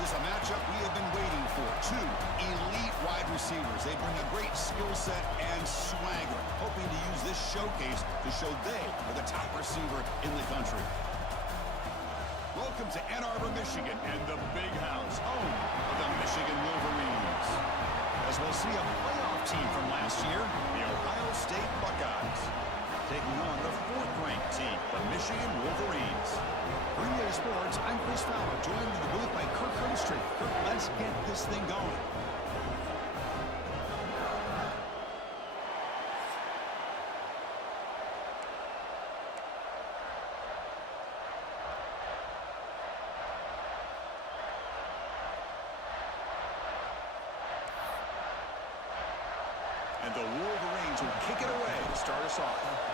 This is a matchup we have been waiting for. Two elite wide receivers. They bring a great skill set and swagger, hoping to use this showcase to show they are the top receiver in the country. Welcome to Ann Arbor, Michigan, and the Big House, home of the Michigan Wolverines. As we'll see a playoff team from last year, the Ohio State Buckeyes, taking on the fourth-ranked team, the Michigan Wolverines. For EA Sports, I'm Chris Fowler, joined in the booth by Kirk Herbstreit. Kirk, let's get this thing going. And the Wolverines will kick it away to start us off.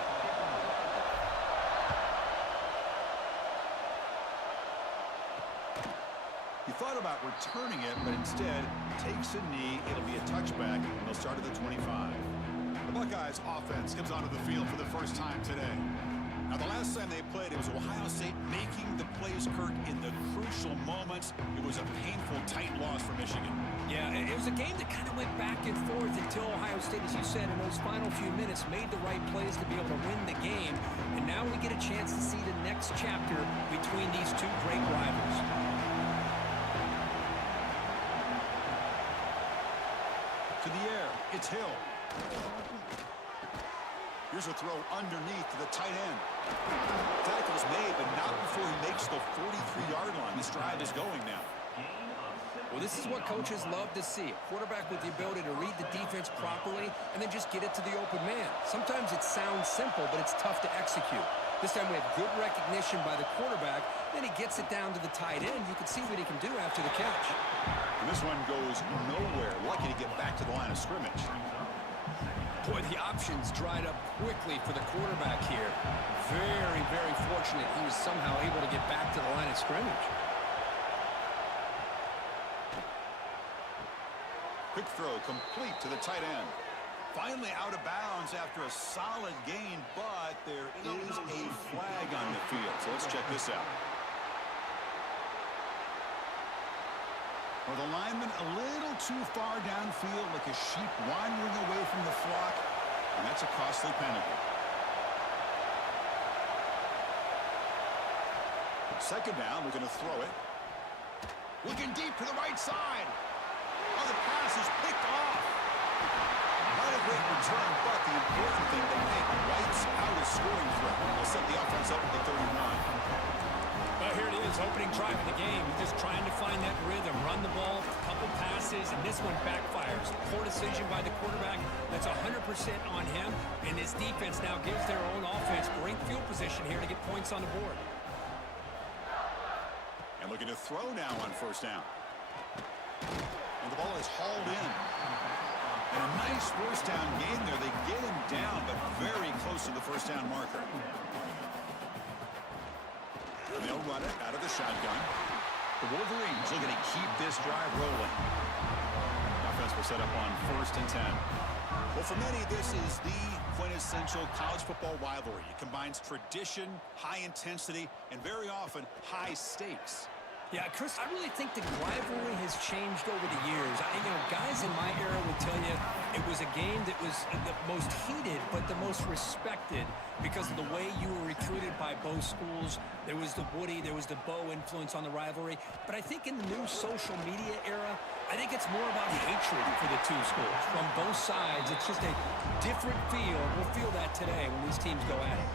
He thought about returning it, but instead takes a knee. It'll be a touchback, and they'll start at the 25. The Buckeyes offense comes onto the field for the first time today. Now, the last time they played, it was Ohio State making the plays, Kirk, in the crucial moments. It was a painful, tight loss for Michigan. Yeah, it was a game that kind of went back and forth until Ohio State, as you said, in those final few minutes, made the right plays to be able to win the game. And now we get a chance to see the next chapter between these two great rivals. To the air, it's Hill. Here's a throw underneath to the tight end. Tackle's made, but not before he makes the 43-yard line. This drive is going now. Well, this is what coaches love to see. A quarterback with the ability to read the defense properly and then just get it to the open man. Sometimes it sounds simple, but it's tough to execute. This time we have good recognition by the quarterback. Then he gets it down to the tight end. You can see what he can do after the catch. And this one goes nowhere. Lucky to get back to the line of scrimmage. Boy, the options dried up quickly for the quarterback here. Very, very fortunate he was somehow able to get back to the line of scrimmage. Quick throw complete to the tight end. Finally out of bounds after a solid gain, but there is a flag on the field. So let's check this out. Well, the lineman a little too far downfield, like a sheep wandering away from the flock, and that's a costly penalty. Second down, we're going to throw it. Looking deep to the right side. Oh, the pass is picked off. Not a great return, but the important thing, the pick wipes out a scoring threat. They'll set the offense up at the 39. Well, here it is, opening drive of the game. Just trying to find that rhythm, run the ball, a couple passes, and this one backfires. Poor decision by the quarterback. That's 100% on him, and this defense now gives their own offense great field position here to get points on the board. And looking to throw now on first down. And the ball is hauled in. And a nice first down game there. They get him down, but very close to the first down marker. They'll run it out of the shotgun. The Wolverines looking to keep this drive rolling. Offense will set up on 1st and 10. Well, for many, this is the quintessential college football rivalry. It combines tradition, high intensity, and very often high stakes. Yeah, Chris, I really think the rivalry has changed over the years. Guys in my era would tell you it was a game that was the most heated but the most respected because of the way you were recruited by both schools. There was the Woody, there was the Bo influence on the rivalry. But I think in the new social media era, I think it's more about hatred for the two schools. From both sides, it's just a different feel. We'll feel that today when these teams go at it.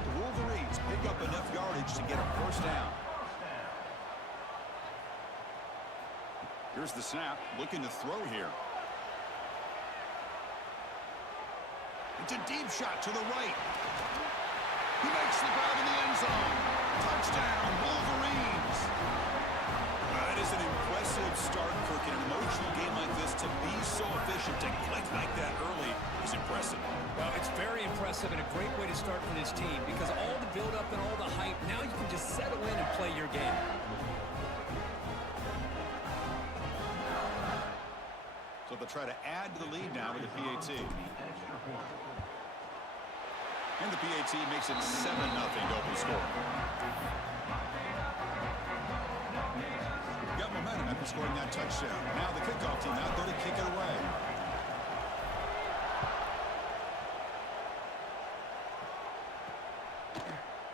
The Wolverines pick up enough yardage to get a first down. Here's the snap, looking to throw here. It's a deep shot to the right. He makes the grab in the end zone. Touchdown, Wolverines. That is an impressive start, Kirk. In an emotional game like this, to be so efficient, to click like that early is impressive. Well, it's very impressive and a great way to start for this team because all the build-up and all the hype, now you can just settle in and play your game. So they'll try to add to the lead now with the PAT. And the PAT makes it 7-0 open score. Got momentum at in scoring that touchdown. Now the kickoff team out there to kick it away.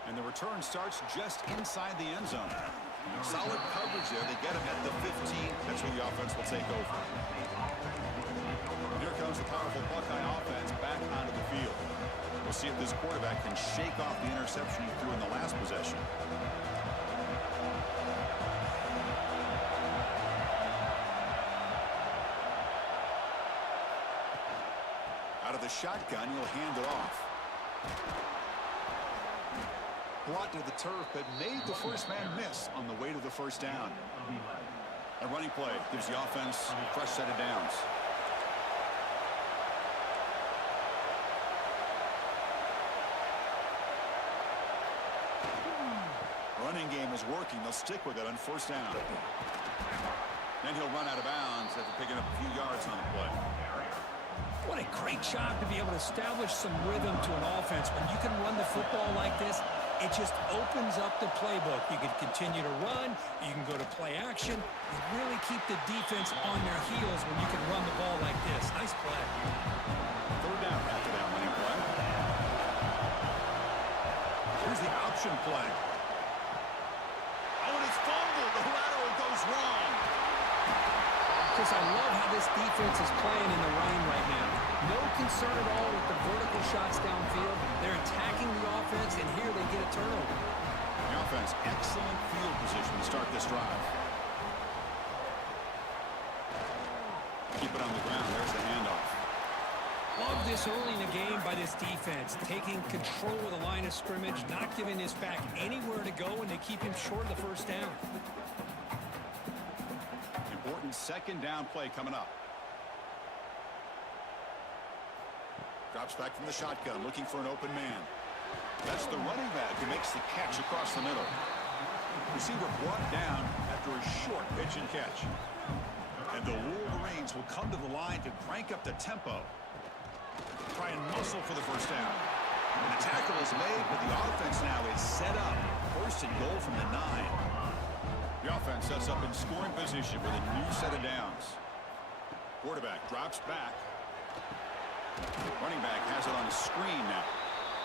And the return starts just inside the end zone. Solid coverage there. They get him at the 15. That's where the offense will take over. Here comes the powerful Buckeye offense back onto the field. We'll see if this quarterback can shake off the interception he threw in the last possession. Out of the shotgun, he'll hand it off. Brought to the turf, but made the first man miss on the way to the first down. A running play gives the offense a fresh set of downs. Running game is working. They'll stick with it on first down. Then he'll run out of bounds after picking up a few yards on the play. What a great job to be able to establish some rhythm to an offense. When you can run the football like this, it just opens up the playbook. You can continue to run. You can go to play action. You really keep the defense on their heels when you can run the ball like this. Nice play. Third down after that running play. Here's the option play. Oh, and it's fumbled. The lateral goes wrong. Chris, I love how this defense is playing in the rain right now. No concern at all with the vertical shots downfield. They're attacking the offense, and here they get a turnover. The offense, excellent field position to start this drive. Keep it on the ground. There's the handoff. Love this early in the game by this defense, taking control of the line of scrimmage, not giving this back anywhere to go, and they keep him short of the first down. Important second down play coming up. Drops back from the shotgun, looking for an open man. That's the running back who makes the catch across the middle. Receiver brought down after a short pitch and catch. And the Wolverines will come to the line to crank up the tempo. Try and muscle for the first down. And the tackle is made, but the offense now is set up. First and goal from the 9. The offense sets up in scoring position with a new set of downs. Quarterback drops back. Running back has it on a screen now.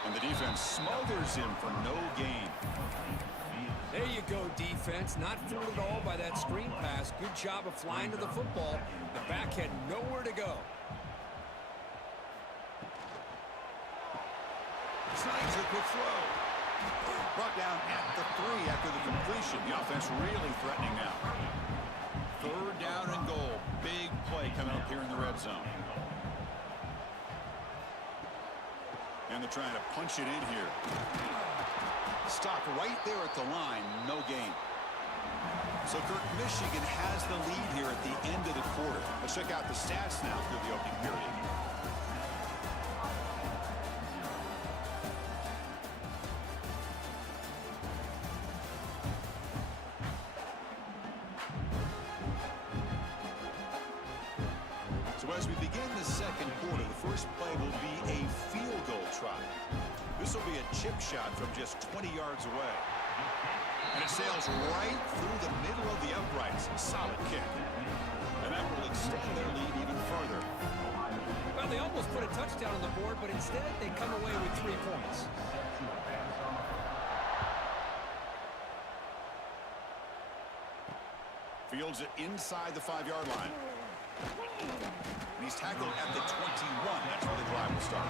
And the defense smothers him for no gain. There you go, defense. Not fooled at all by that screen pass. Good job of flying to the football. The back had nowhere to go. Snags a quick throw. Brought down at the 3 after the completion. The offense really threatening now. Third down and goal. Big play coming up here in the red zone. And they're trying to punch it in here. Stop right there at the line. No gain. So Kirk, Michigan has the lead here at the end of the quarter. Let's check out the stats now through the opening period. So as we begin the second quarter, the first play will be a field goal try. This will be a chip shot from just 20 yards away. And it sails right through the middle of the uprights. Solid kick. And that will extend their lead even further. Well, they almost put a touchdown on the board, but instead they come away with 3 points. Fields it inside the 5-yard line. And he's tackled at the 21. That's where the drive will start.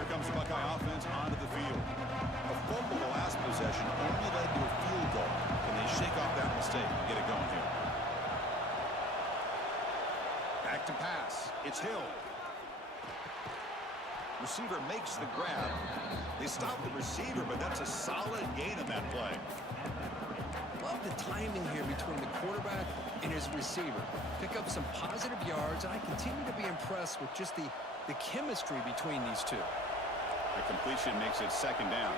Here comes the Buckeye offense onto the field. A fumble the last possession only led to a field goal. Can they shake off that mistake and get it going here? Back to pass. It's Hill. Receiver makes the grab. They stop the receiver, but that's a solid gain on that play. Love the timing here between the quarterback and his receiver. Pick up some positive yards, and I continue to be impressed with just the chemistry between these two. The completion makes it second down.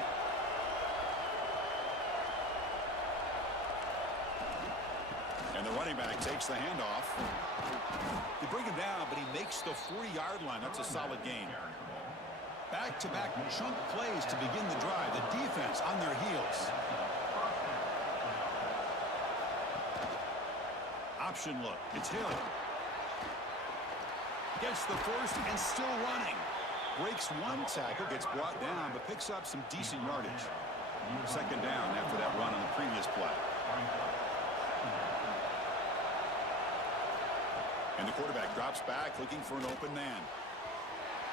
And the running back takes the handoff. They bring him down, but he makes the 40-yard line. That's a solid gain. Back-to-back chunk plays to begin the drive. The defense on their heels. option look. It's Hill. Gets the first and still running. Breaks one tackle, gets brought down, but picks up some decent yardage. Second down after that run on the previous play. And the quarterback drops back, looking for an open man.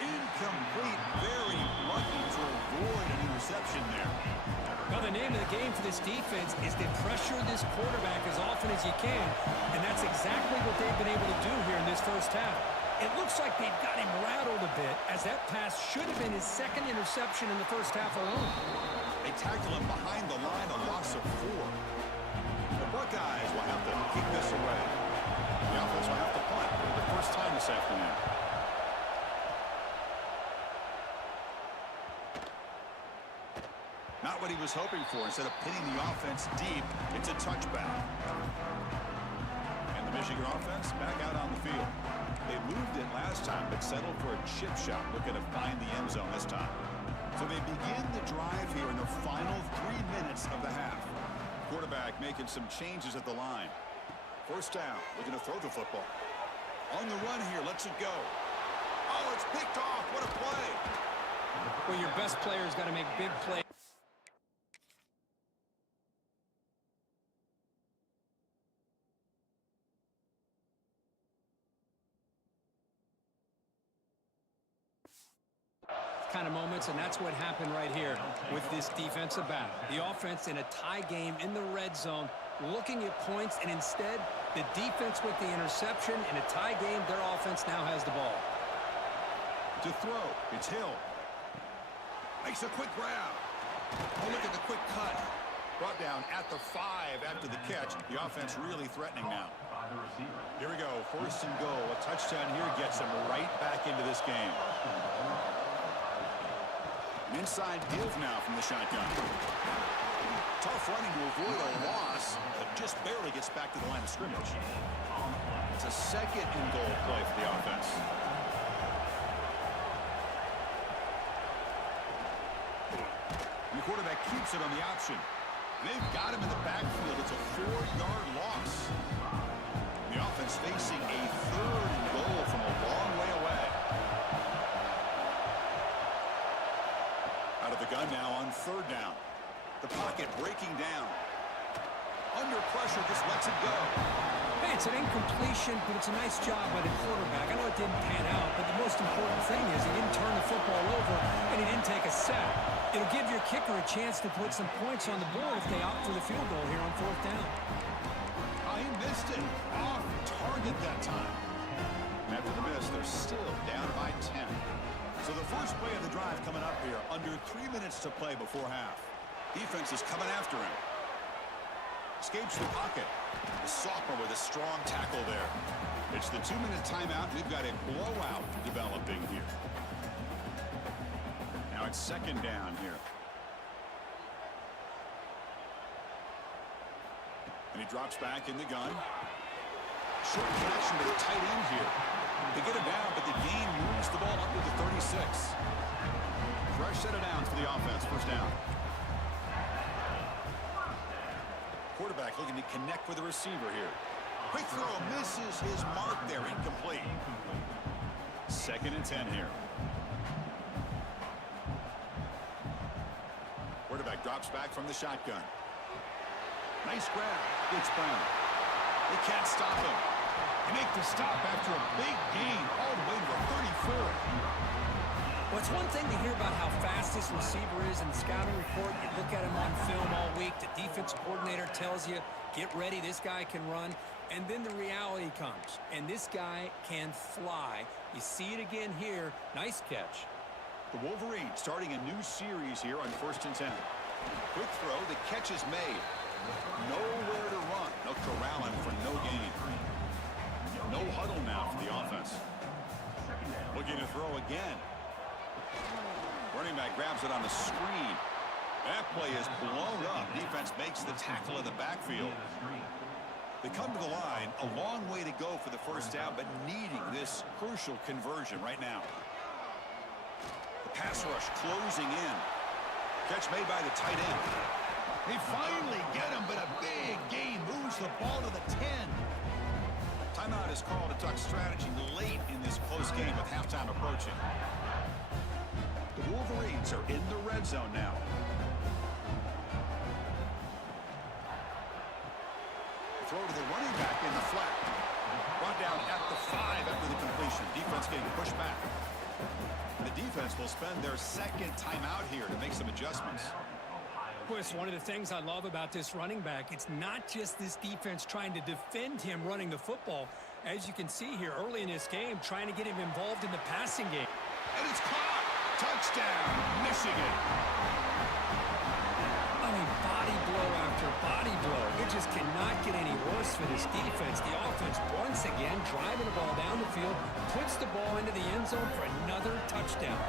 Incomplete. Very lucky to avoid an interception there. Well, the name of the game for this defense is to pressure this quarterback as often as you can, and that's exactly what they've been able to do here in this first half. It looks like they've got him rattled a bit, as that pass should have been his second interception in the first half alone. They tackle him behind the line, a loss of 4. The Buckeyes will have to kick this away. The offense will have to punt for the first time this afternoon. Not what he was hoping for. Instead of pitting the offense deep, it's a touchback. And the Michigan offense back out on the field. They moved it last time, but settled for a chip shot, looking to find the end zone this time. So they begin the drive here in the final 3 minutes of the half. Quarterback making some changes at the line. First down, looking to throw the football. On the run here, lets it go. Oh, it's picked off. What a play. Well, your best player's got to make big plays. Kind of moments, and that's what happened right here with this defensive battle. The offense in a tie game in the red zone, looking at points, and instead the defense with the interception. In a tie game, their offense now has the ball. To throw, it's Hill. Makes a quick grab. Oh, look at the quick cut. Brought down at the 5 after the catch. The offense really threatening now. Here we go, first and goal. A touchdown here gets them right back into this game. Inside give now from the shotgun. Tough running to avoid a loss, but just barely gets back to the line of scrimmage. It's a second and goal play for the offense. And the quarterback keeps it on the option. And they've got him in the backfield. It's a 4-yard loss. The offense facing a third and goal from a long way away. Out of the gun now on third down. The pocket breaking down. Under pressure, just lets it go. Hey, it's an incompletion, but it's a nice job by the quarterback. I know it didn't pan out, but the most important thing is he didn't turn the football over and he didn't take a sack. It'll give your kicker a chance to put some points on the board if they opt for the field goal here on fourth down. Oh, he missed it. Off target that time. After the miss, they're still down by 10. So the first play of the drive coming up here, under 3 minutes to play before half. Defense is coming after him. Escapes the pocket. The sophomore with a strong tackle there. It's the 2-minute timeout. We've got a blowout developing here. Now it's second down here. And he drops back in the gun. Short connection to the tight end here. They get him down, but the gain moves the ball up to the 36. Fresh set of downs for the offense. First down. Quarterback looking to connect with the receiver here. Quick throw, misses his mark there. Incomplete. Second and 10 here. Quarterback drops back from the shotgun. Nice grab. It's Brown. They can't stop him. They make the stop after a big gain all the way to the 34. Well, it's one thing to hear about how fast this receiver is in the scouting report. You look at him on film all week. The defensive coordinator tells you, get ready, this guy can run. And then the reality comes, and this guy can fly. You see it again here. Nice catch. The Wolverines starting a new series here on first and 10. Quick throw, the catch is made. Nowhere to run. They'll corral him for no gain. No huddle now for the offense. Looking to throw again. Running back grabs it on the screen. That play is blown up. Defense makes the tackle in the backfield. They come to the line, a long way to go for the first down, but needing this crucial conversion right now. The pass rush closing in. Catch made by the tight end. They finally get him, but a big gain moves the ball to the 10. Timeout is called to talk strategy late in this close game with halftime approaching. The Wolverines are in the red zone now. Throw to the running back in the flat. Brought down at the 5 after the completion. Defense getting pushed back. The defense will spend their second timeout here to make some adjustments. Well, it's one of the things I love about this running back. It's not just this defense trying to defend him running the football. As you can see here early in this game, trying to get him involved in the passing game. And it's caught! Touchdown, Michigan! I mean, body blow after body blow. It just cannot get any worse for this defense. The offense, once again, driving the ball down the field, puts the ball into the end zone for another touchdown.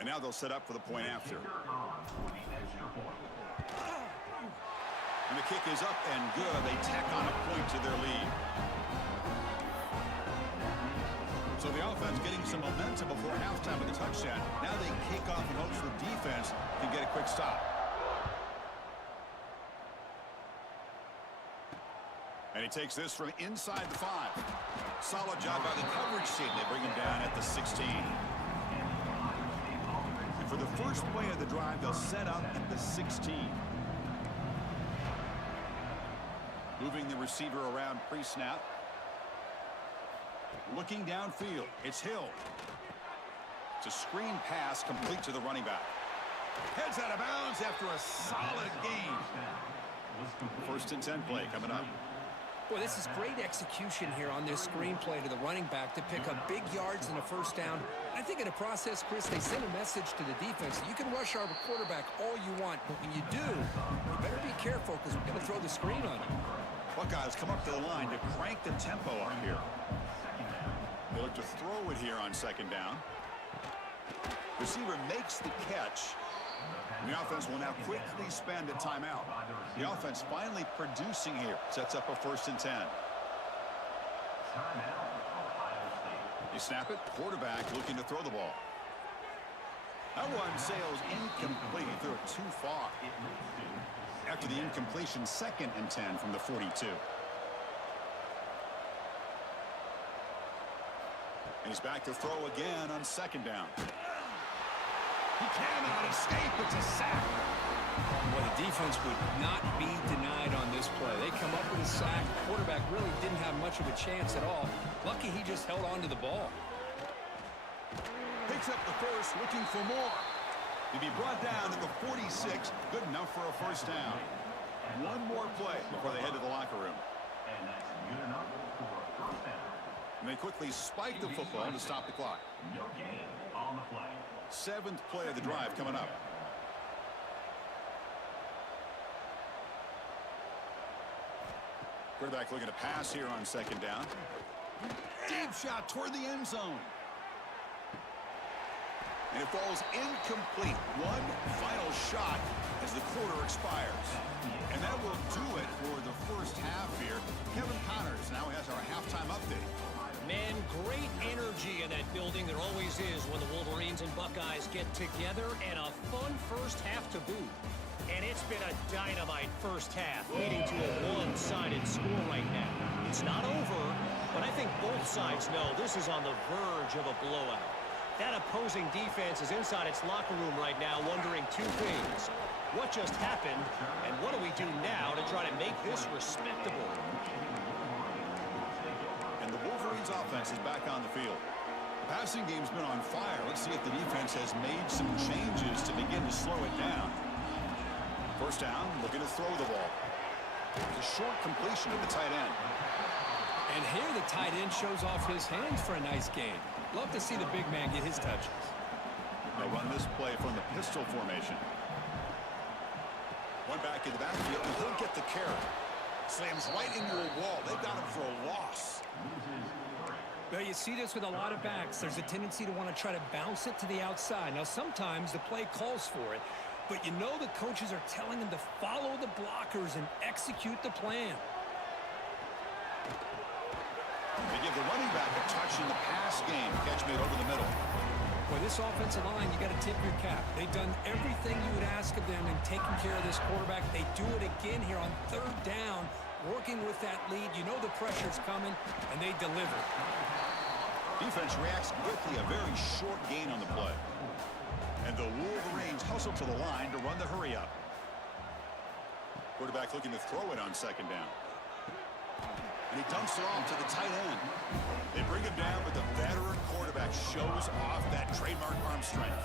And now they'll set up for the point after. And the kick is up and good. They tack on a point to their lead. So the offense getting some momentum before halftime with the touchdown. Now they kick off in hopes the defense can get a quick stop. And he takes this from inside the 5. Solid job by the coverage team. They bring him down at the 16. And for the first play of the drive, they'll set up at the 16. Moving the receiver around pre-snap. Looking downfield, it's Hill. It's a screen pass complete to the running back. Heads out of bounds after a solid gain. First and 10 play coming up. Boy, this is great execution here on this screenplay to the running back to pick up big yards and a first down. I think in the process, Chris, they send a message to the defense. You can rush our quarterback all you want, but when you do, you better be careful because we're going to throw the screen on him. Buckeyes come up to the line to crank the tempo up here. They look to throw it here on second down. Receiver makes the catch. And the offense will now quickly spend a timeout. The offense finally producing here. Sets up a first and 10. You snap it. Quarterback looking to throw the ball. That one sails incomplete. He threw it too far. After the incompletion, second and 10 from the 42. And he's back to throw again on second down. He cannot escape. It's a sack. Well, the defense would not be denied on this play. They come up with a sack. Quarterback really didn't have much of a chance at all. Lucky he just held on to the ball. Picks up the first, looking for more. To be brought down at the 46. Good enough for a first down. One more play before they head to the locker room. And they quickly spike the football to stop the clock. Seventh play of the drive coming up. Quarterback looking to pass here on second down. Deep shot toward the end zone. And it falls incomplete. One final shot as the quarter expires. And that will do it for the first half here. Kevin Connors now has our halftime update. Man, great energy in that building. There always is when the Wolverines and Buckeyes get together, and a fun first half to boot. And it's been a dynamite first half, leading to a one-sided score right now. It's not over, but I think both sides know this is on the verge of a blowout. That opposing defense is inside its locker room right now wondering two things. What just happened, and what do we do now to try to make this respectable? And the Wolverines offense is back on the field. The passing game's been on fire. Let's see if the defense has made some changes to begin to slow it down. First down, looking to throw the ball. It's a short completion to the tight end. And here the tight end shows off his hands for a nice gain. Love to see the big man get his touches. They'll run this play from the pistol formation. One back in the backfield, and he'll get the carry. Slams right into a wall. They've got him for a loss. Well, you see this with a lot of backs. There's a tendency to want to try to bounce it to the outside. Now, sometimes the play calls for it, but you know the coaches are telling them to follow the blockers and execute the plan. They give the running back a touch in the pass game. Catch made over the middle. Boy, this offensive line, you got to tip your cap. They've done everything you would ask of them in taking care of this quarterback. They do it again here on third down, working with that lead. You know the pressure's coming, and they deliver. Defense reacts quickly, a very short gain on the play. And the Wolverines hustle to the line to run the hurry up. Quarterback looking to throw it on second down. And he dumps it off to the tight end. They bring him down, but the veteran quarterback shows off that trademark arm strength.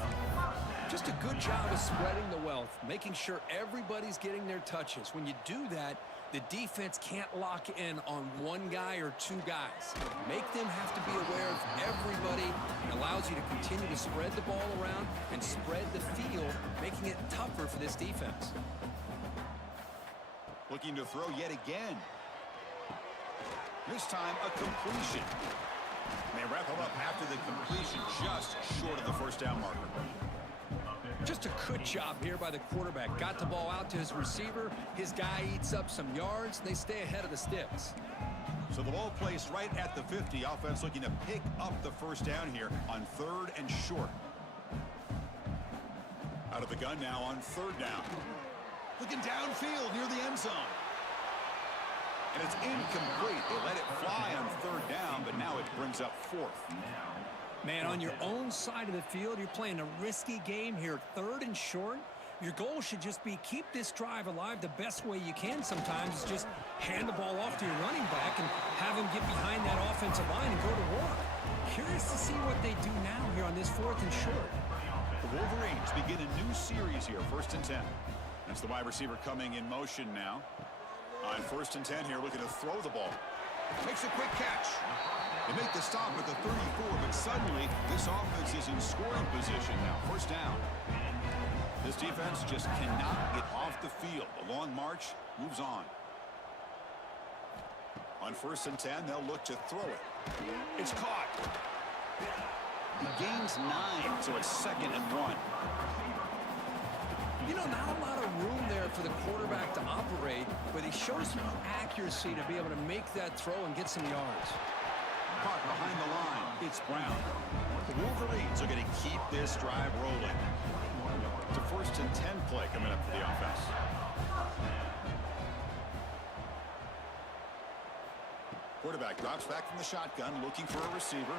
Just a good job of spreading the wealth, making sure everybody's getting their touches. When you do that, the defense can't lock in on one guy or two guys. Make them have to be aware of everybody. It allows you to continue to spread the ball around and spread the field, making it tougher for this defense. Looking to throw yet again. This time, a completion. And they wrap him up after the completion, just short of the first down marker. Just a good job here by the quarterback. Got the ball out to his receiver. His guy eats up some yards, and they stay ahead of the sticks. So the ball placed right at the 50. Offense looking to pick up the first down here on third and short. Out of the gun now on third down. Looking downfield near the end zone. And it's incomplete. They let it fly on third down, but now it brings up fourth. Man, on your own side of the field, you're playing a risky game here, third and short. Your goal should just be keep this drive alive the best way you can sometimes is just hand the ball off to your running back and have him get behind that offensive line and go to work. Curious to see what they do now here on this fourth and short. The Wolverines begin a new series here, first and 10. That's the wide receiver coming in motion now. On first and 10 here, looking to throw the ball. Makes a quick catch. They make the stop at the 34, but suddenly this offense is in scoring position now. First down. This defense just cannot get off the field. The long march moves on. On first and 10, they'll look to throw it. It's caught. He gains 9, so it's second and 1. You know, not a lot of room there for the quarterback to operate, but he shows some accuracy to be able to make that throw and get some yards. Caught behind the line. It's Brown. The Wolverines are going to keep this drive rolling. It's a first and 10 play coming up for the offense. Quarterback drops back from the shotgun, looking for a receiver.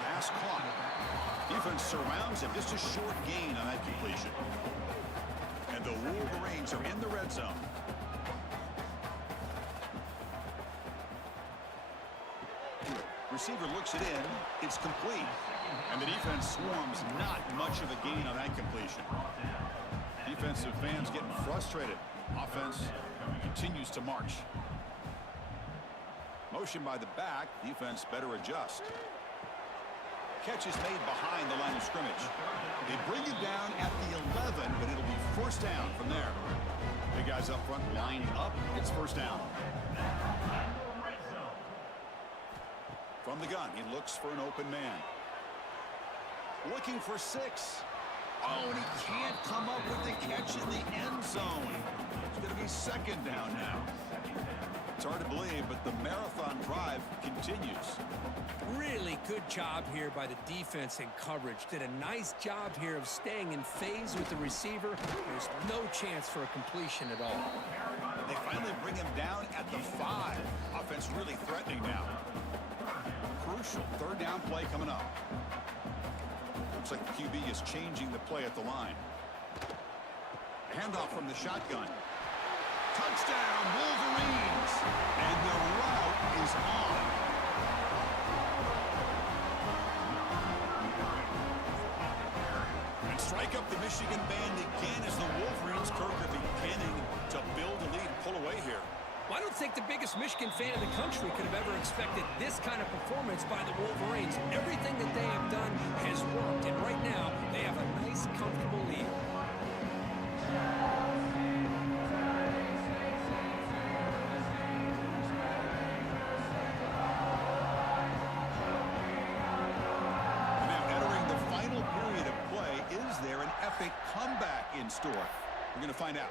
Pass caught. Defense surrounds him. Just a short gain on that completion. And the Wolverines are in the red zone. Receiver looks it in. It's complete. And the defense swarms. Not much of a gain on that completion. Defensive fans getting frustrated. Offense continues to march. Motion by the back. Defense better adjust. Catch is made behind the line of scrimmage. They bring it down at the 11, but it'll be first down from there. Big guys up front lined up. It's first down. From the gun, he looks for an open man. Looking for 6. Oh, and he can't come up with the catch in the end zone. It's going to be second down now. It's hard to believe, but the marathon drive continues. Really good job here by the defense in coverage. Did a nice job here of staying in phase with the receiver. There's no chance for a completion at all. They finally bring him down at the 5. Offense really threatening now. Crucial third down play coming up. Looks like the QB is changing the play at the line. Handoff from the shotgun. Touchdown, Wolverines! And the route is on. And strike up the Michigan band again as the Wolverines, Kirk, are beginning to build a lead and pull away here. Well, I don't think the biggest Michigan fan in the country could have ever expected this kind of performance by the Wolverines. Everything that they have done has worked, and right now they have a nice, comfortable lead. Comeback in store. We're going to find out.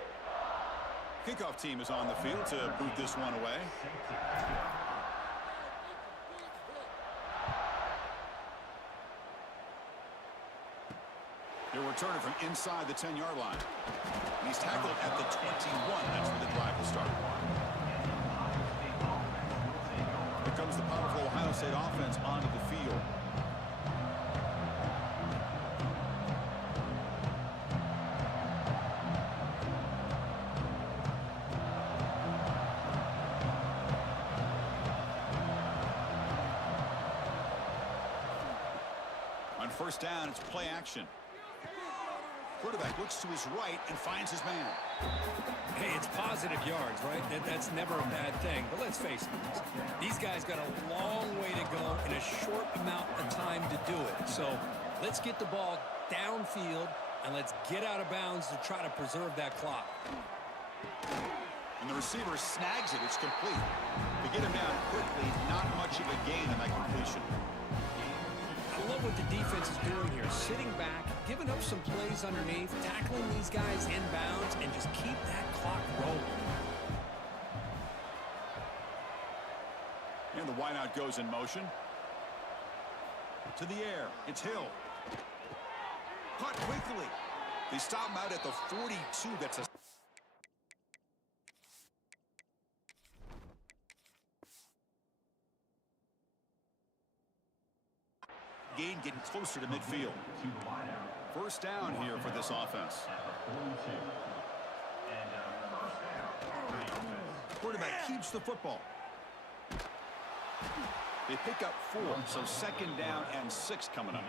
Kickoff team is on the field to boot this one away. He'll return it from inside the 10-yard line. And he's tackled at the 21. That's where the drive will start. Here comes the powerful Ohio State offense onto the field. On first down, it's play action. Quarterback looks to his right and finds his man. Hey, it's positive yards, right? That's never a bad thing. But let's face it, these guys got a long way to go in a short amount of time to do it. So let's get the ball downfield and let's get out of bounds to try to preserve that clock. And the receiver snags it. It's complete. To get him down quickly, not much of a gain in that completion. I love what the defense is doing here. Sitting back, giving up some plays underneath, tackling these guys inbounds, and just keep that clock rolling. And the wideout goes in motion. To the air. It's Hill. Caught quickly. They stop him out at the 42. That's a gain, getting closer to midfield. First down here for this offense. Quarterback keeps the football. They pick up 4, so second down and 6 coming up.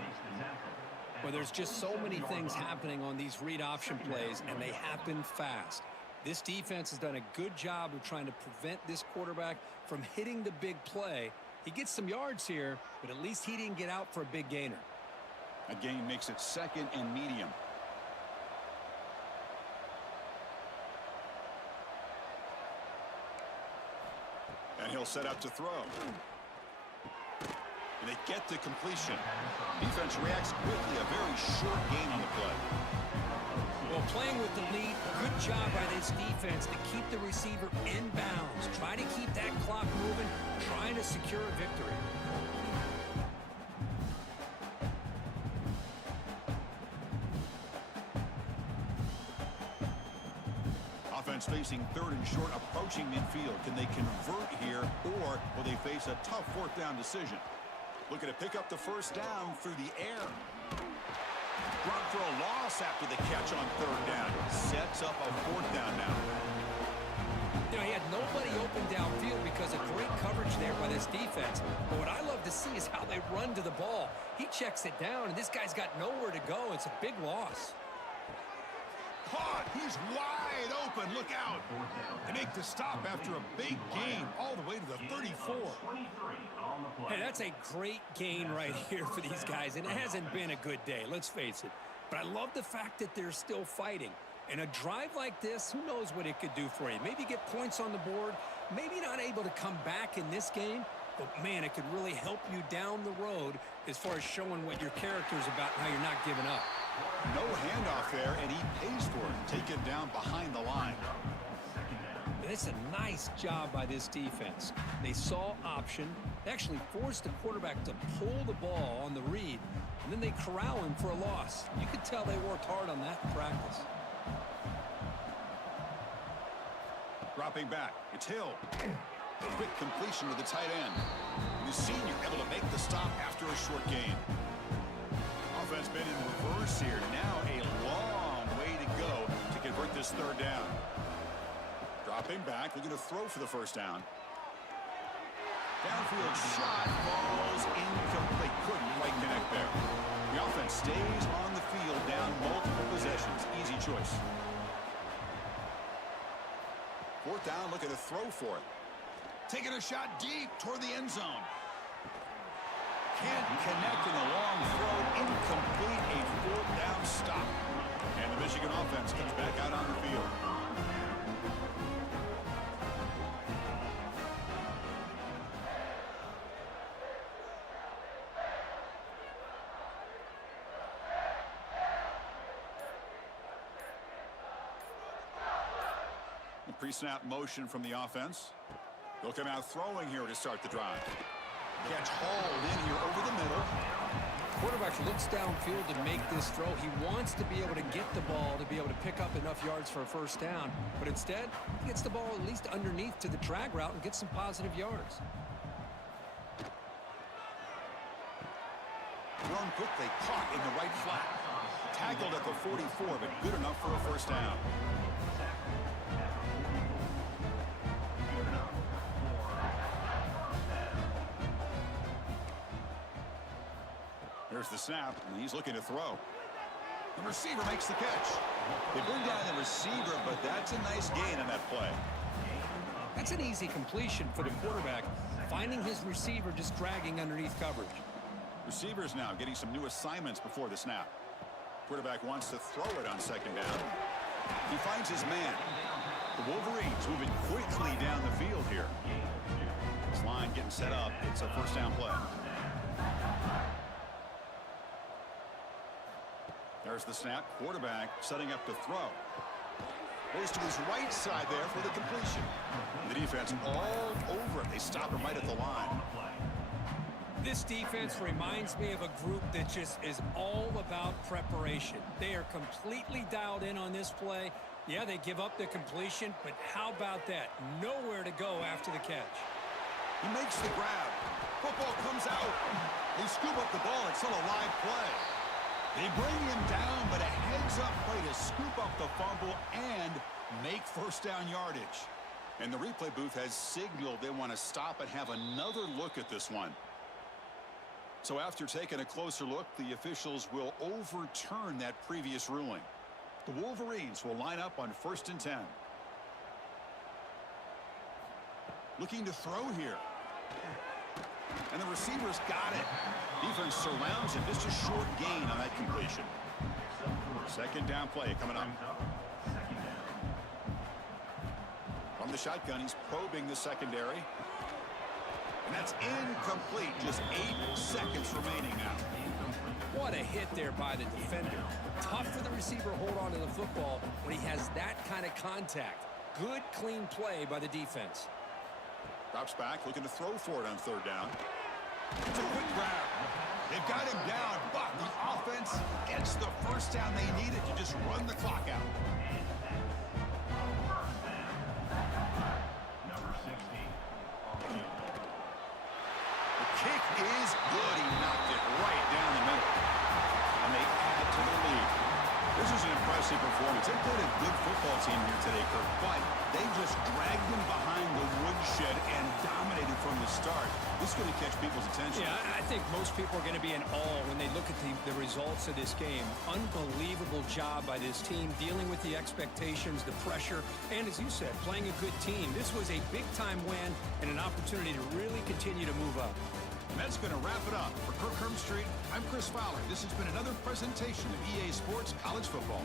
Well, there's just so many things happening on these read option plays, and they happen fast. This defense has done a good job of trying to prevent this quarterback from hitting the big play. He gets some yards here, but at least he didn't get out for a big gainer. A gain makes it second and medium. And he'll set up to throw. And they get the completion. Defense reacts quickly. A very short gain on the play. Well, playing with the lead, good job by this defense to keep the receiver in bounds. Try to keep that clock moving, trying to secure a victory. Offense facing third and short, approaching midfield. Can they convert here, or will they face a tough fourth down decision? Looking to pick up the first down through the air. Brought for a loss after the catch on third down. Sets up a fourth down now. You know, he had nobody open downfield because of great coverage there by this defense. But what I love to see is how they run to the ball. He checks it down, and this guy's got nowhere to go. It's a big loss. Caught. He's wide open. Look out. They make the stop after a big gain all the way to the 34. Hey, that's a great gain right here for these guys, and it hasn't been a good day, let's face it. But I love the fact that they're still fighting. And a drive like this, who knows what it could do for you. Maybe get points on the board, maybe not able to come back in this game, but, man, it could really help you down the road as far as showing what your character's about and how you're not giving up. No handoff there, and he pays for it. Taken down behind the line. And it's a nice job by this defense. They saw option. They actually forced the quarterback to pull the ball on the read, and then they corral him for a loss. You could tell they worked hard on that in practice. Dropping back. It's Hill. Quick completion to the tight end. The senior able to make the stop after a short gain. Offense been in reverse here. Now a long way to go to convert this third down. Dropping back, looking to throw for the first down. Downfield shot falls incomplete. Couldn't quite connect there. The offense stays on the field, down multiple possessions. Easy choice. Fourth down, looking to throw for it. Taking a shot deep toward the end zone. Can't connect in the long throw. Incomplete. A fourth down stop. And the Michigan offense comes back out on the field. The pre-snap motion from the offense. They'll come out throwing here to start the drive. Catch hauled in here over the middle. Quarterback looks downfield to make this throw. He wants to be able to get the ball to be able to pick up enough yards for a first down, but instead, he gets the ball at least underneath to the drag route and gets some positive yards. Thrown quickly, caught in the right flat. Tackled at the 44, but good enough for a first down. There's the snap, and he's looking to throw. The receiver makes the catch. They bring down the receiver, but that's a nice gain on that play. That's an easy completion for the quarterback, finding his receiver just dragging underneath coverage. Receivers now getting some new assignments before the snap. Quarterback wants to throw it on second down. He finds his man. The Wolverines moving quickly down the field here. This line getting set up. It's a first down play. There's the snap. Quarterback setting up to throw. Goes to his right side there for the completion. The defense all over it. They stop him right at the line. This defense reminds me of a group that just is all about preparation. They are completely dialed in on this play. Yeah, they give up the completion, but how about that? Nowhere to go after the catch. He makes the grab. Football comes out. They scoop up the ball. It's still a live play. They bring him down, but a heads-up play to scoop up the fumble and make first down yardage. And the replay booth has signaled they want to stop and have another look at this one. So after taking a closer look, the officials will overturn that previous ruling. The Wolverines will line up on 1st and 10. Looking to throw here. And the receiver's got it. Defense surrounds him. Just a short gain on that completion. Second down play coming up. From the shotgun, he's probing the secondary. And that's incomplete. Just 8 seconds remaining now. What a hit there by the defender. Tough for the receiver to hold on to the football when he has that kind of contact. Good, clean play by the defense. Drops back, looking to throw for it on 3rd down. It's a quick grab. They've got him down, but the offense gets the first down they needed to just run the clock out. The kick is good. He knocked it right down the middle. And they add to the lead. This is an impressive performance. They played a good football team here today, Kirk, but they just dragged them behind the woodshed and dominated from the start. This is going to catch people's attention. Yeah, I think most people are going to be in awe when they look at the results of this game. Unbelievable job by this team, dealing with the expectations, the pressure, and as you said, playing a good team. This was a big-time win and an opportunity to really continue to move up. And that's going to wrap it up. For Kirk Herbstreit, I'm Chris Fowler. This has been another presentation of EA Sports College Football.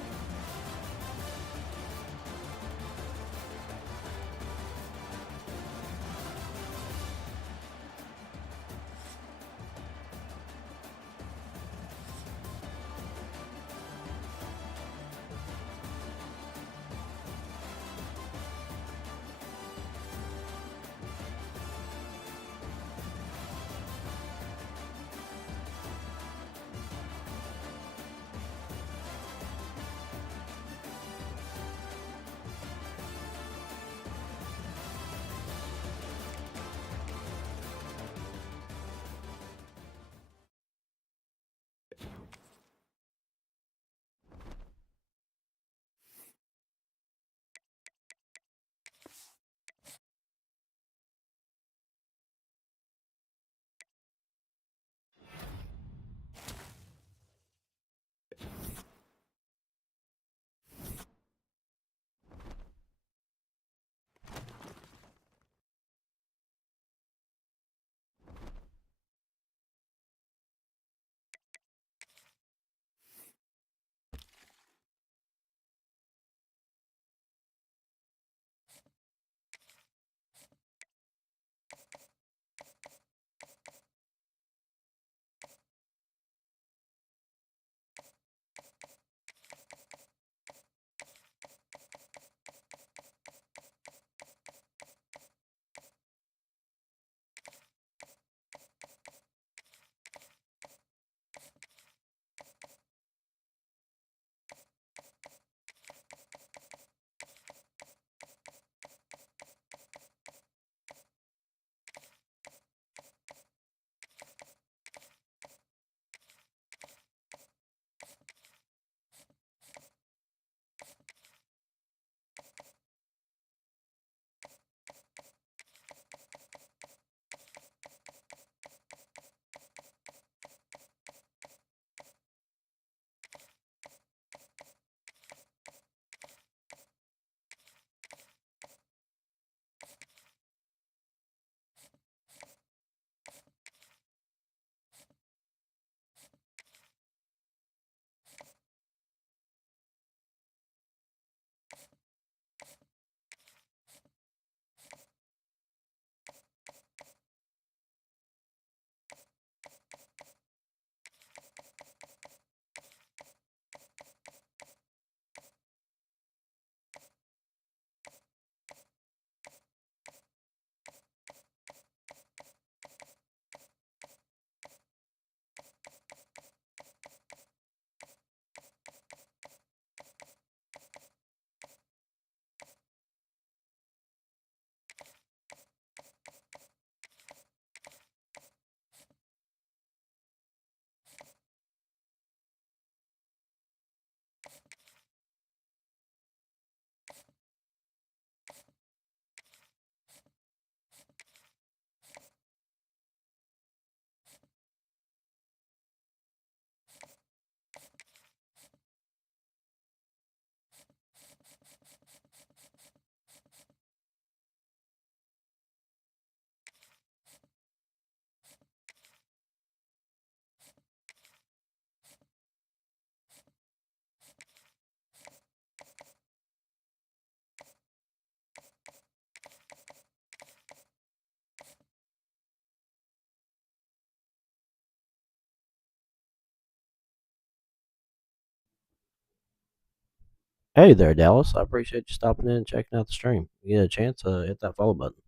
Hey there, Dallas. I appreciate you stopping in and checking out the stream. You get a chance, hit that follow button.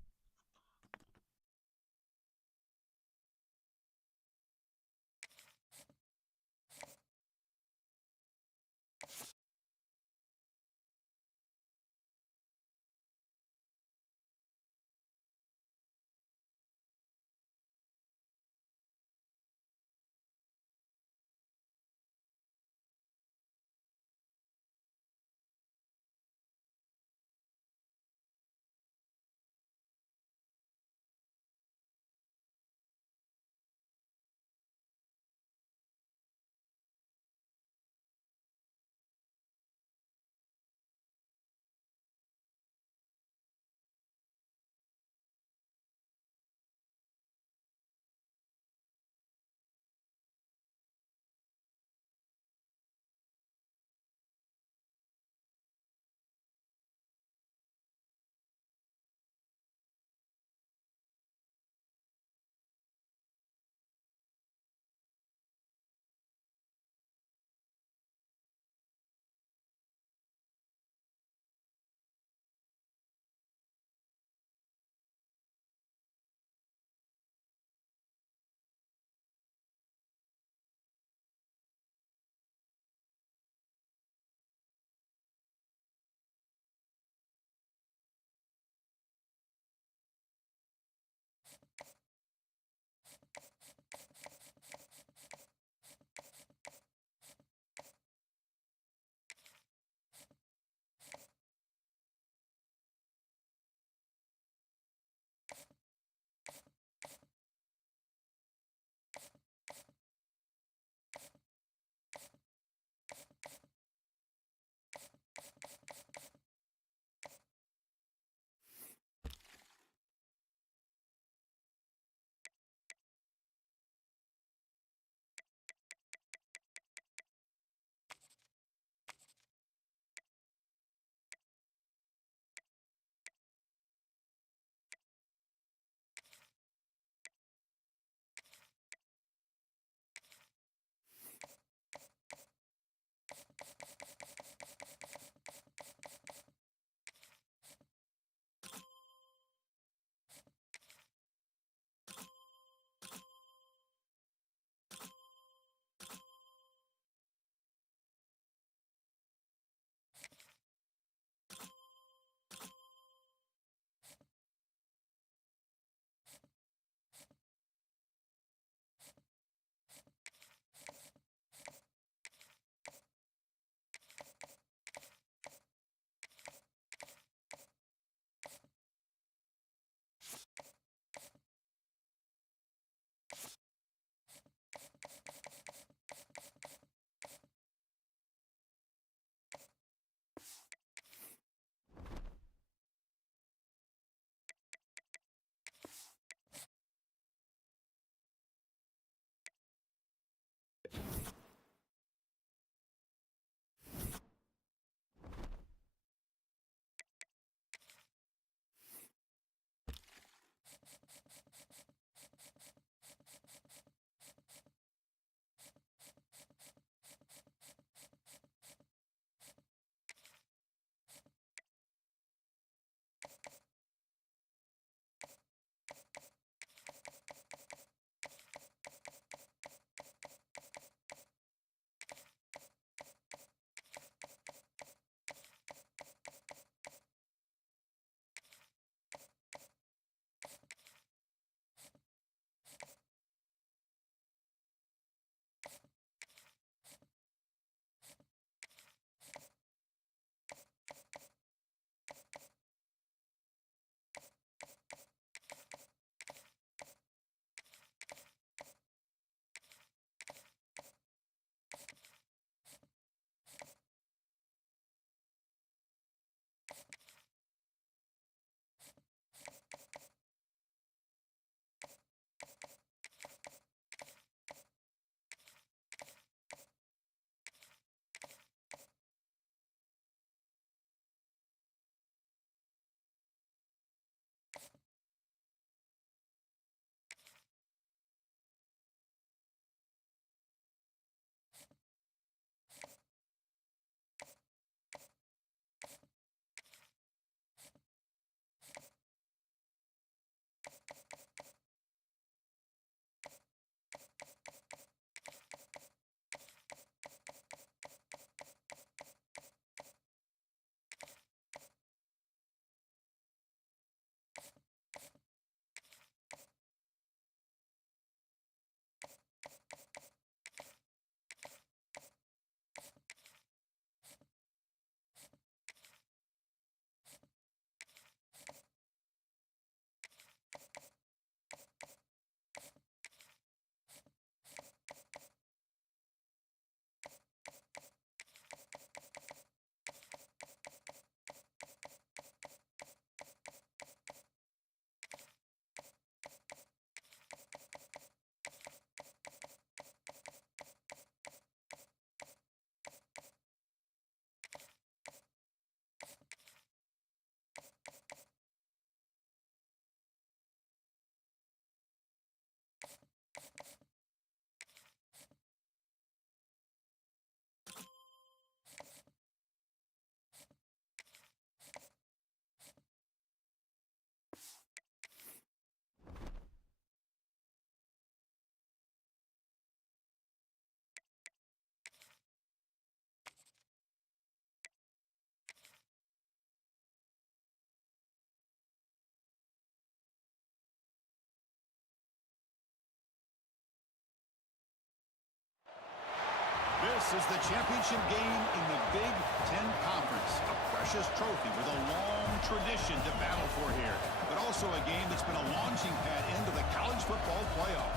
This is the championship game in the Big Ten Conference. A precious trophy with a long tradition to battle for here. But also a game that's been a launching pad into the college football playoff.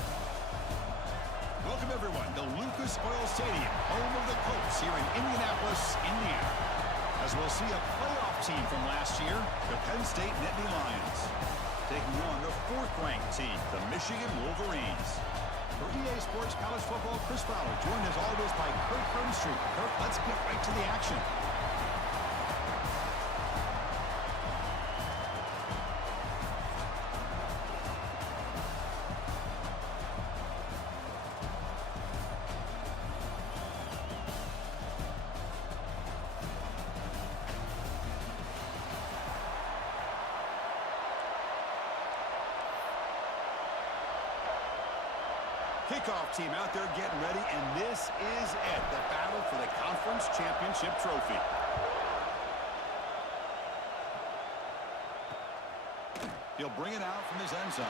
Welcome, everyone, to Lucas Oil Stadium, home of the Colts here in Indianapolis, Indiana. As we'll see a playoff team from last year, the Penn State Nittany Lions, taking on the fourth-ranked team, the Michigan Wolverines. For EA Sports College Football, Chris Fowler, joined as always by Kirk Herbstreit. Kirk, let's get right to the action. Kickoff team out there getting ready, and this is it, the battle for the conference championship trophy. He'll bring it out from his end zone.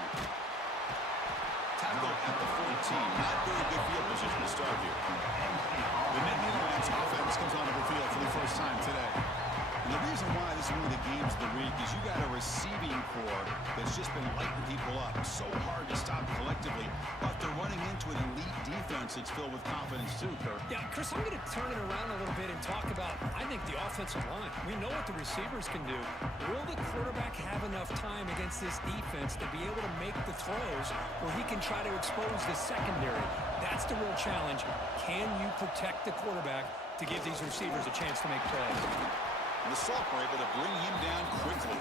Tackle at the 14. Not very good field position to start here. The Nittany Lions offense comes onto the field for the first time today. And the reason why this is one of the games of the week is you got a receiving core that's just been lighting people up. So hard to stop collectively, but they're running into an elite defense that's filled with confidence too, Kirk. Yeah, Chris, I'm going to turn it around a little bit and talk about, I think, the offensive line. We know what the receivers can do. Will the quarterback have enough time against this defense to be able to make the throws where he can try to expose the secondary? That's the real challenge. Can you protect the quarterback to give these receivers a chance to make plays? The Salk were able to bring him down quickly.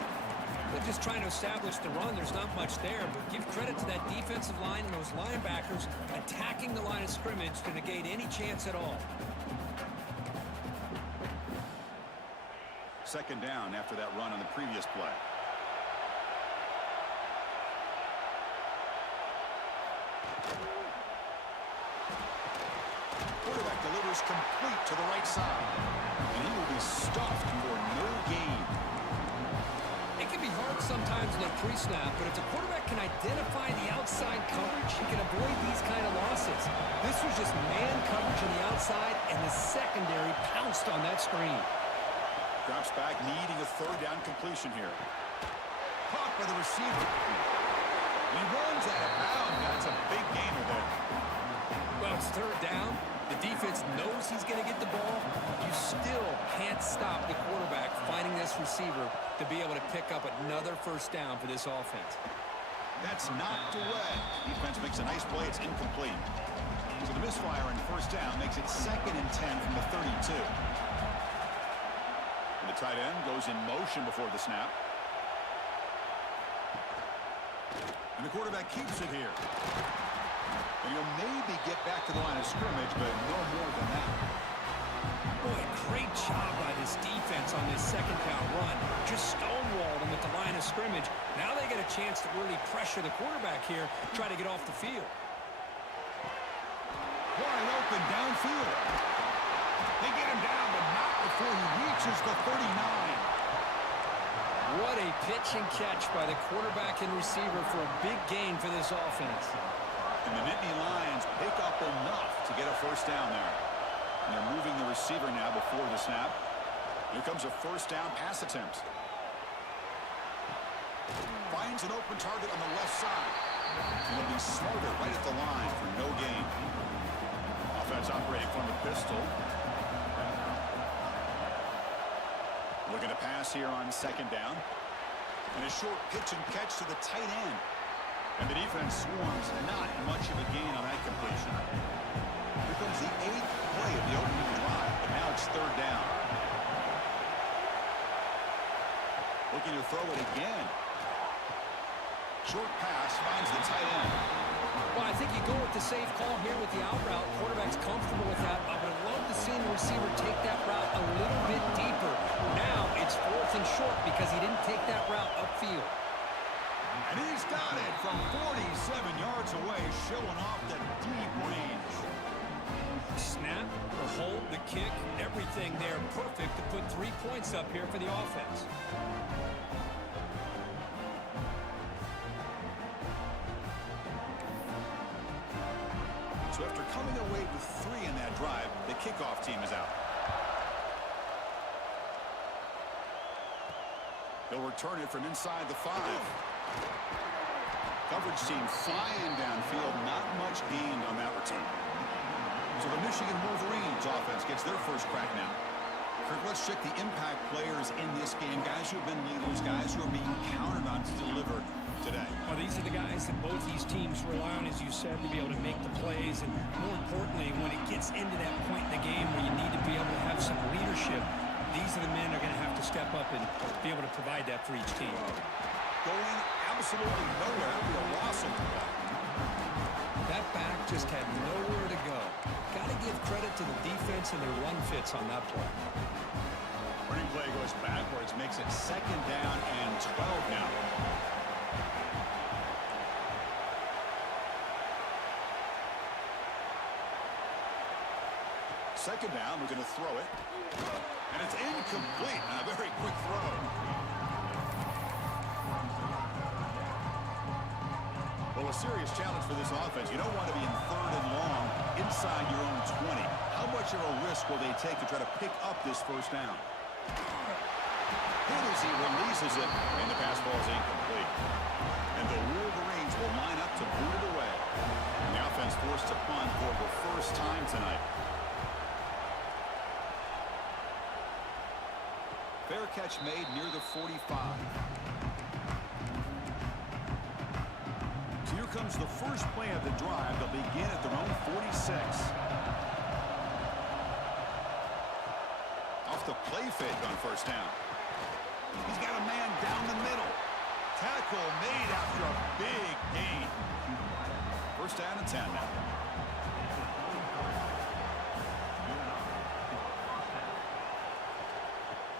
They're just trying to establish the run. There's not much there, but give credit to that defensive line and those linebackers attacking the line of scrimmage to negate any chance at all. Second down after that run on the previous play. Quarterback delivers complete to the right side. And he will be stuffed for no gain. It can be hard sometimes in a pre-snap, but if the quarterback can identify the outside coverage, he can avoid these kind of losses. This was just man coverage on the outside, and the secondary pounced on that screen. Drops back, needing a third down completion here. Caught by the receiver. He runs out of bounds. That's a big gainer there. Well, it's third down. The defense knows he's going to get the ball. You still can't stop the quarterback finding this receiver to be able to pick up another first down for this offense. That's knocked away. Defense makes a nice play. It's incomplete. So the misfire on first down makes it 2nd and 10 from the 32. And the tight end goes in motion before the snap. And the quarterback keeps it here. And he'll maybe get back to the line of scrimmage, but no more than that. Boy, great job by this defense on this second down run. Just stonewalled him at the line of scrimmage. Now they get a chance to really pressure the quarterback here, try to get off the field. Wide open downfield. They get him down, but not before he reaches the 39. What a pitch and catch by the quarterback and receiver for a big gain for this offense. And the Nittany Lions pick up enough to get a first down there. And they're moving the receiver now before the snap. Here comes a first down pass attempt. Finds an open target on the left side. And he'll be smarter right at the line for no gain. Offense operating from the pistol. Looking to pass here on second down. And a short pitch and catch to the tight end. And the defense swarms, not much of a gain on that completion. Here comes the 8th play of the opening drive, but now it's third down. Looking to throw it again. Short pass finds the tight end. Well, I think you go with the safe call here with the out route. Quarterback's comfortable with that. I would love to see the receiver take that route a little bit deeper. Now it's 4th and short because he didn't take that route upfield. And he's got it from 47 yards away, showing off the deep range. Snap, the hold, the kick, everything there perfect to put 3 points up here for the offense. So after coming away with 3 in that drive, the kickoff team is out. They'll return it from inside the 5. Coverage team flying downfield. Not much gained on that return. So the Michigan Wolverines offense gets their first crack now. Kirk, let's check the impact players in this game. Guys who have been leaders, guys who are being counted on to deliver today. Well, these are the guys that both these teams rely on, as you said, to be able to make the plays. And more importantly, when it gets into that point in the game where you need to be able to have some leadership, these are the men that are going to have to step up and be able to provide that for each team. Going absolutely nowhere after a loss of the back. That back just had nowhere to go. Got to give credit to the defense and their run fits on that play. Running play goes backwards, makes it 2nd down and 12 now. Second down, we're going to throw it. And it's incomplete on a very quick throw. Well, a serious challenge for this offense. You don't want to be in 3rd and long inside your own 20. How much of a risk will they take to try to pick up this first down? Hit as he releases it, and the pass ball is incomplete. And the Wolverines will line up to boot it away. And the offense forced to punt for the first time tonight. Fair catch made near the 45. So here comes the first play of the drive. They'll begin at their own 46. Off the play fake on first down. He's got a man down the middle. Tackle made after a big gain. First down and 10 now.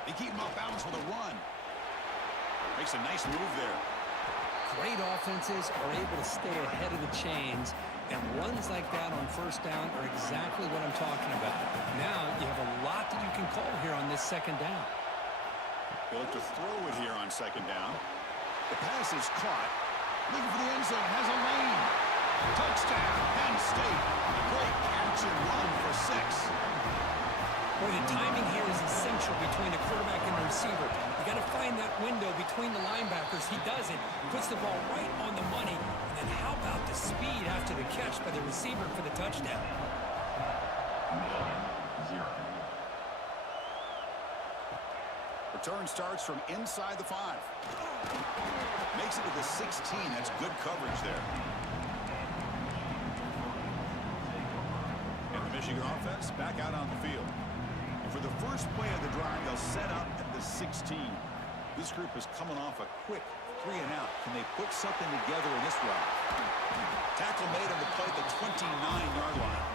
They keep him off balance with a run. Makes a nice move there. Great offenses are able to stay ahead of the chains, and runs like that on first down are exactly what I'm talking about. Now you have a lot that you can call here on this 2nd down. They look to throw it here on 2nd down. The pass is caught. Looking for the end zone. Has a lane. Touchdown, Penn State. A great catch and run for 6. Boy, the timing here is essential between the quarterback and the receiver. You got to find that window between the linebackers. He does it. Puts the ball right on the money. And then how about the speed after the catch by the receiver for the touchdown? Return starts from inside the 5. Makes it to the 16. That's good coverage there. And the Michigan offense back out on the field. And for the first play of the drive, they'll set up at the 16. This group is coming off a quick 3 and out. Can they put something together in this drive? Tackle made on the play at the 29-yard line.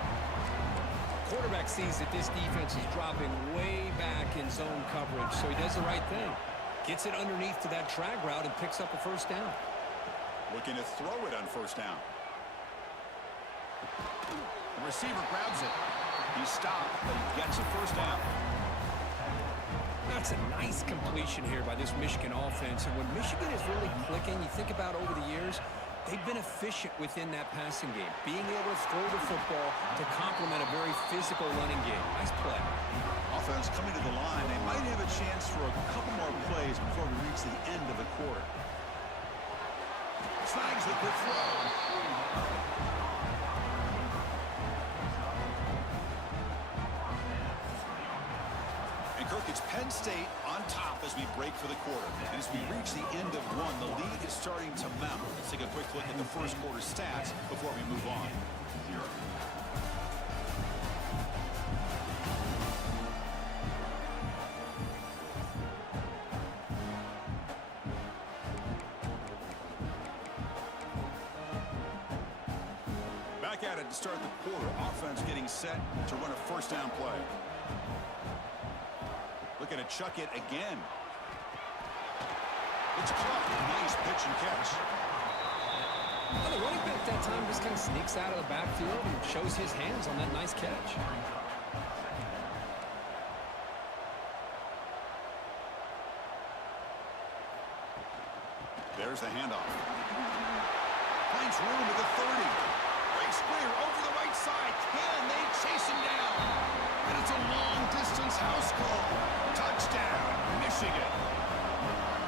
Quarterback sees that this defense is dropping way back in zone coverage, so he does the right thing. Gets it underneath to that drag route and picks up a first down. Looking to throw it on first down. The receiver grabs it. He stopped, but he gets a first down. That's a nice completion here by this Michigan offense. And when Michigan is really clicking, you think about over the years, they've been efficient within that passing game, being able to throw the football to complement a very physical running game. Nice play. Offense coming to the line. They might have a chance for a couple more plays before we reach the end of the quarter. Snags the quick throw. And Kirk, it's Penn State on top as we break for the quarter. And as we reach the end of one, the lead is starting to mount. Let's take a quick look at the first quarter stats before we move on. Back at it to start the quarter. Offense getting set to run a first down play. Looking to chuck it again. It's caught. Nice pitch and catch. Well, the running back that time just kind of sneaks out of the backfield and shows his hands on that nice catch. There's the handoff. Finds room at the 30. Great Springer over the right side. Can they chase him down? And it's a long-distance house call. Touchdown, Michigan.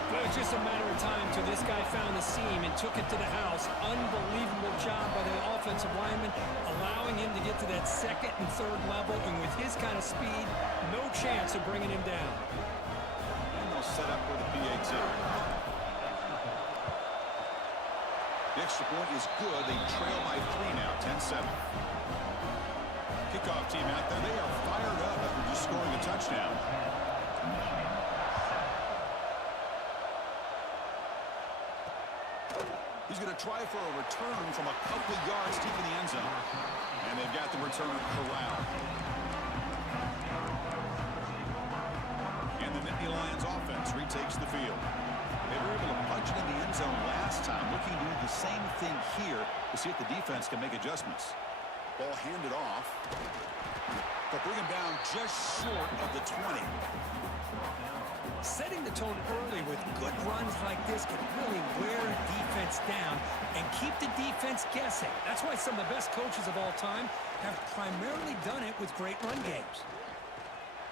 Well, it's just a matter of time till this guy found the seam and took it to the house. Unbelievable job by the offensive lineman, allowing him to get to that second and third level. And with his kind of speed, no chance of bringing him down. And they'll set up with a PAT. The extra point is good. They trail by 3 now, 10-7. Kickoff team out there. They are fired up after just scoring a touchdown. He's going to try for a return from a couple yards deep in the end zone. And they've got the returner corralled. And the Nittany Lions offense retakes the field. They were able to punch it in the end zone last time, looking to do the same thing here to see if the defense can make adjustments. Ball handed off. They'll bring him down just short of the 20. Setting the tone early with good runs like this can really wear a defense down and keep the defense guessing. That's why some of the best coaches of all time have primarily done it with great run games.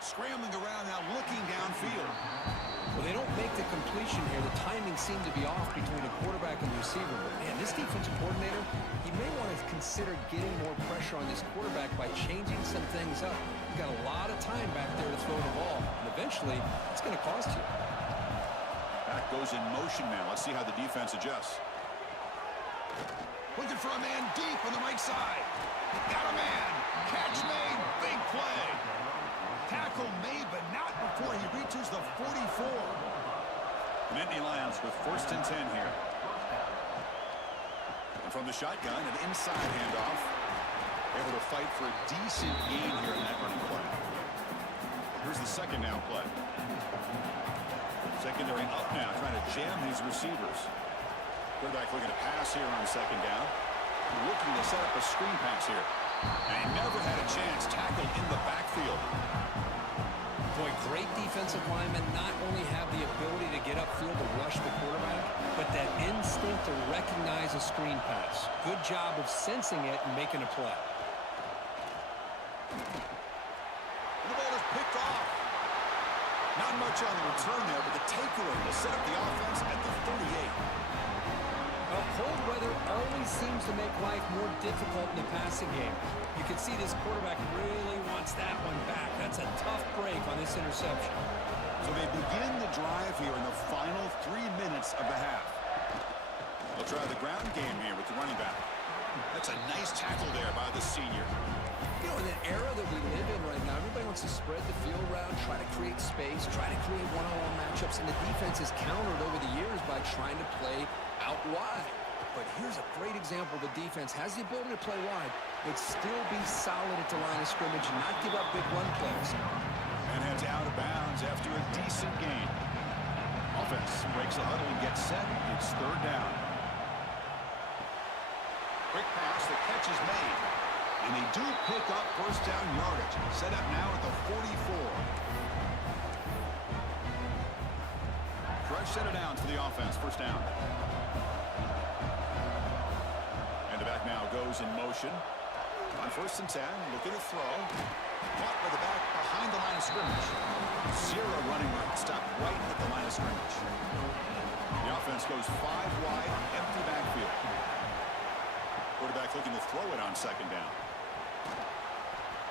Scrambling around now, looking downfield. Well, they don't make the completion here. The timing seemed to be off between the quarterback and the receiver. But, man, this defensive coordinator, he may want to consider getting more pressure on this quarterback by changing some things up. You've got a lot of time back there to throw the ball. And eventually, it's going to cost you. Back goes in motion now. Let's see how the defense adjusts. Looking for a man deep on the right side. Got a man. Catch made. Big play. Tackle made, but not before he reaches the 44. The Nittany Lions with 1st and 10 here. And from the shotgun, an inside handoff. Able to fight for a decent gain here in that running play. Here's the second down play. Secondary up now, trying to jam these receivers. Quarterback looking to pass here on 2nd down. Looking to set up a screen pass here. And he never had a chance tackled in the backfield. Boy, great defensive linemen not only have the ability to get upfield to rush the quarterback, but that instinct to recognize a screen pass. Good job of sensing it and making a play. And the ball is picked off. Not much on the return there, but the takeaway will set up the offense at the 38. Well, cold weather always seems to make life more difficult in the passing game. You can see this quarterback really wants that one back. That's a tough break on this interception. So they begin the drive here in the final 3 minutes of the half. They'll try the ground game here with the running back. That's a nice tackle there by the senior. You know, in the era that we live in right now, everybody wants to spread the field around, try to create space, try to create one-on-one matchups, and the defense has countered over the years by trying to play out wide. But here's a great example. The defense has the ability to play wide, but still be solid at the line of scrimmage and not give up big run plays. And heads out of bounds after a decent gain. Offense breaks the huddle and gets set. It's 3rd down. Quick pass, the catch is made. And they do pick up 1st down yardage. Set up now at the 44. Fresh set of downs for the offense. 1st down. And the back now goes in motion. On 1st and 10, looking to throw. Caught by the back behind the line of scrimmage. 0 running route. Stopped right at the line of scrimmage. The offense goes 5 wide, empty backfield. Quarterback looking to throw it on 2nd down.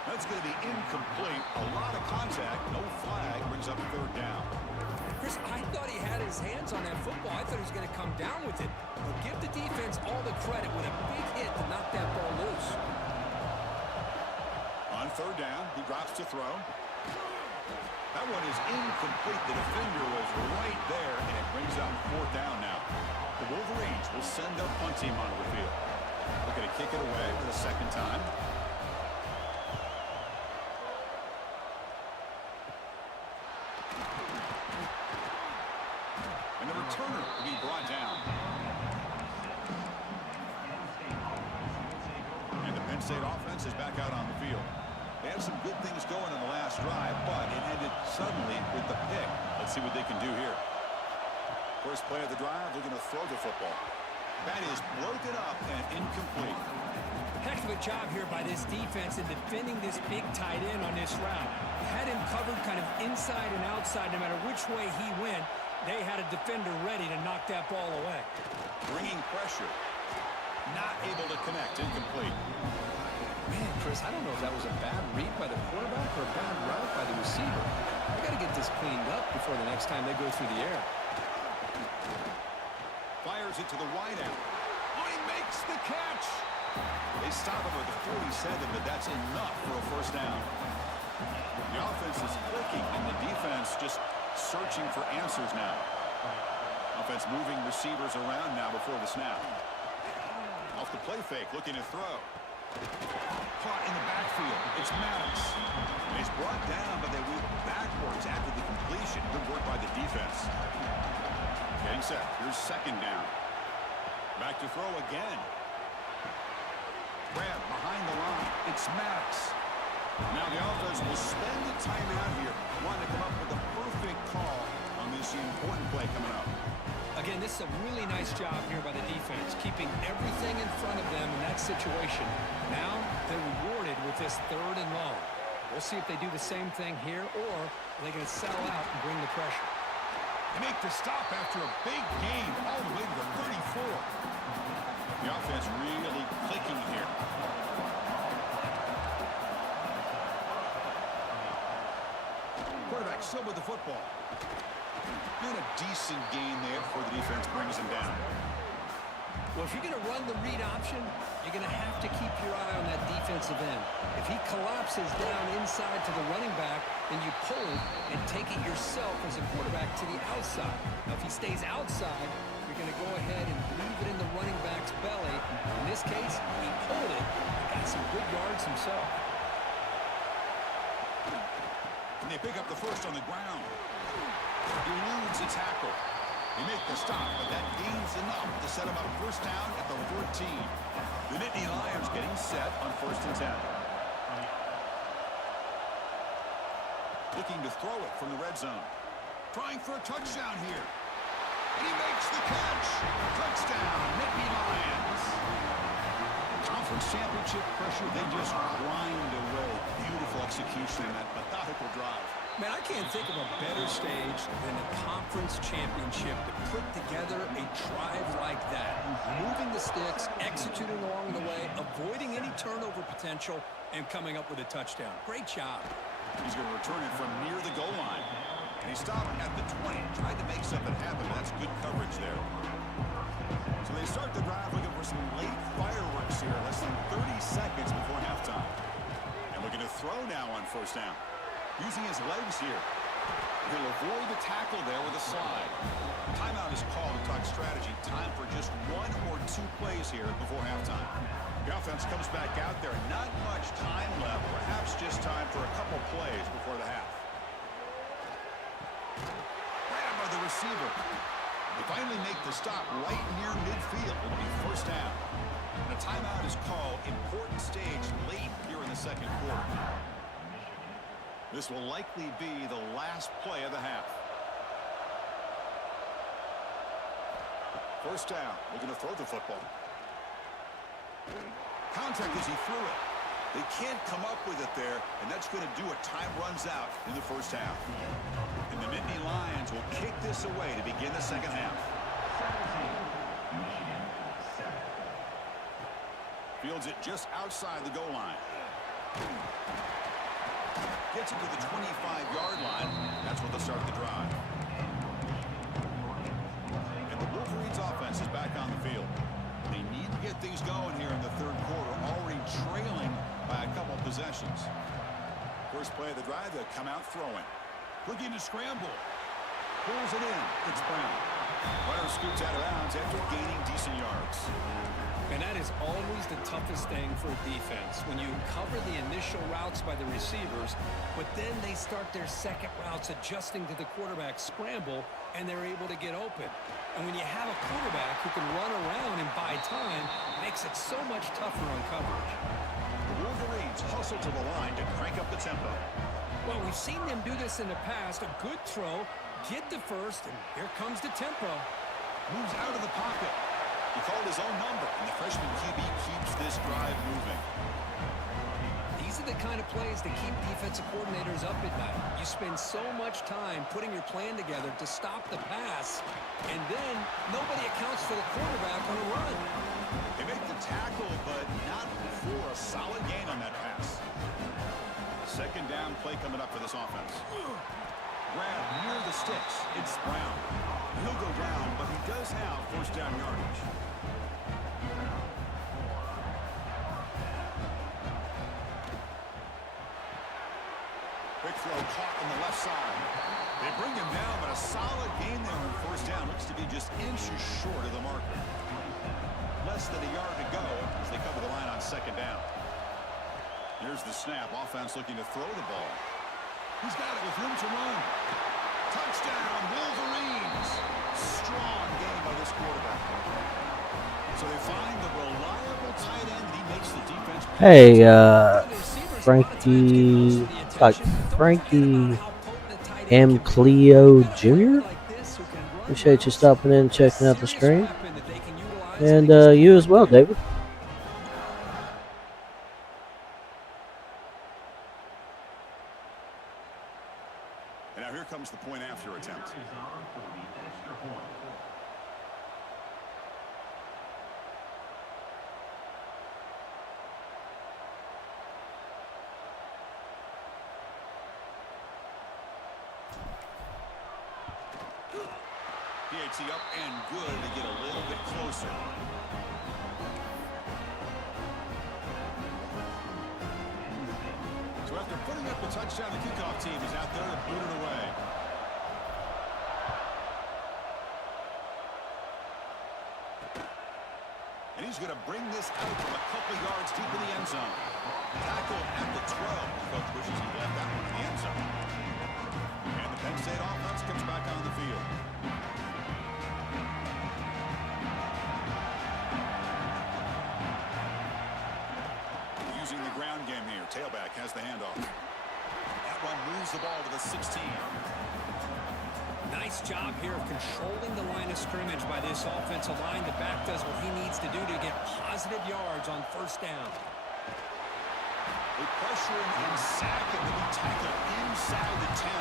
That's going to be incomplete. A lot of contact. No flag. Brings up 3rd down. Chris, I thought he had his hands on that football. I thought he was going to come down with it. But give the defense all the credit with a big hit to knock that ball loose. On 3rd down, he drops to throw. That one is incomplete. The defender was right there, and it brings up 4th down now. The Wolverines will send their punt team onto the field. Looking to kick it away for the 2nd time. And the returner will be brought down. And the Penn State offense is back out on the field. They had some good things going in the last drive, but it ended suddenly with the pick. Let's see what they can do here. First play of the drive, looking to throw the football. That is broken up and incomplete. Heck of a job here by this defense in defending this big tight end on this route. Had him covered kind of inside and outside no matter which way he went. They had a defender ready to knock that ball away. Bringing pressure. Not able to connect. Incomplete. Man, Chris, I don't know if that was a bad read by the quarterback or a bad route by the receiver. They got to get this cleaned up before the next time they go through the air. Fires it to the wideout. Oh, he makes the catch. They stop him at the 47, but that's enough for a first down. The offense is clicking, and the defense just searching for answers now. Offense moving receivers around now before the snap. Off the play fake, looking to throw. Caught in the backfield. It's Maddox. And he's brought down, but they move backwards after the completion. Good work by the defense. Getting set. Here's second down. Back to throw again. Grab behind the line. It's Maddox. Now the offense will spend the timeout here. Wanting to come up with a perfect call on this important play coming up. Again, this is a really nice job here by the defense, keeping everything in front of them in that situation. Now they're rewarded with this 3rd and long. We'll see if they do the same thing here, or are they going to settle out and bring the pressure. They make the stop after a big gain all the way to the 34. The offense really clicking here. Quarterback still with the football. And a decent gain there before the defense brings him down. Well, if you're going to run the read option, you're going to have to keep your eye on that defensive end. If he collapses down inside to the running back, then you pull it and take it yourself as a quarterback to the outside. Now, if he stays outside, you're going to go ahead and leave it in the running back's belly. In this case, he pulled it and got some good yards himself. And they pick up the first on the ground. Eludes a tackle. They make the stop, but that gains enough to set him up first down at the 14. The Nittany Lions getting set on 1st and 10. Looking to throw it from the red zone. Trying for a touchdown here. And he makes the catch. Touchdown, Nittany Lions. Conference championship pressure, they just grind away. Beautiful execution in that methodical drive. Man, I can't think of a better stage than the conference championship to put together a drive like that. Moving the sticks, executing along the way, avoiding any turnover potential, and coming up with a touchdown. Great job. He's going to return it from near the goal line. And he stopped at the 20. Tried to make something happen. That's good coverage there. So they start the drive looking for some late fireworks here. Less than 30 seconds before halftime. And looking to throw now on first down. Using his legs here. He'll avoid the tackle there with a slide. Timeout is called to talk strategy. Time for just 1 or 2 plays here before halftime. The offense comes back out there. Not much time left. Perhaps just time for a couple plays before the half. Grab by the receiver. They finally make the stop right near midfield. It'll be first down. And a timeout is called. Important stage late here in the second quarter. This will likely be the last play of the half. First down. Looking to throw the football. Contact as he threw it. They can't come up with it there, and that's going to do it. Time runs out in the first half. And the Nittany Lions will kick this away to begin the second half. Fields it just outside the goal line. Gets it to the 25-yard line. That's where they'll start the drive. And the Wolverines offense is back on the field. They need to get things going here in the third quarter, already trailing by a couple possessions. First play of the drive, they'll come out throwing. Looking to scramble. Pulls it in. It's Brown. Runner scoots out of bounds after gaining decent yards. And that is always the toughest thing for a defense, when you cover the initial routes by the receivers, but then they start their second routes adjusting to the quarterback scramble, and they're able to get open. And when you have a quarterback who can run around and buy time, it makes it so much tougher on coverage. The Wolverines hustle to the line to crank up the tempo. Well, we've seen them do this in the past. A good throw, get the first, and here comes the tempo. Moves out of the pocket. He called his own number, and the freshman QB keeps this drive moving. These are the kind of plays that keep defensive coordinators up at night. You spend so much time putting your plan together to stop the pass, and then nobody accounts for the quarterback on a run. They make the tackle, but not for a solid gain on that pass. Second down play coming up for this offense. Grab near the sticks. It's Brown. He'll go down, but he does have first down yardage. Quick throw caught on the left side. They bring him down, but a solid gain there on first down. Looks to be just inches short of the marker. Less than a yard to go as they cover the line on second down. Here's the snap. Offense looking to throw the ball. He's got it with room to run. Touchdown, Wolverines. Strong game by this quarterback. So they find the reliable tight end, and he makes the defense. Hey, Frankie M. Cleo Jr. Appreciate you stopping in and checking out the stream. And you as well, David. And now here comes the point after attempt. PAT up and good to get a little bit closer. So after putting up the touchdown, the kickoff team is out there to boot it away. And he's going to bring this out from a couple yards deep in the end zone. Tackled at the 12. Coach wishes he left that one in the end zone. And the Penn State offense comes back on the field. Using the ground game here. Tailback has the handoff. That one moves the ball to the 16. Nice job here of controlling the line of scrimmage by this offensive line. The back does what he needs to do to get positive yards on first down. They pressure him and sack him to be tackled inside the 10.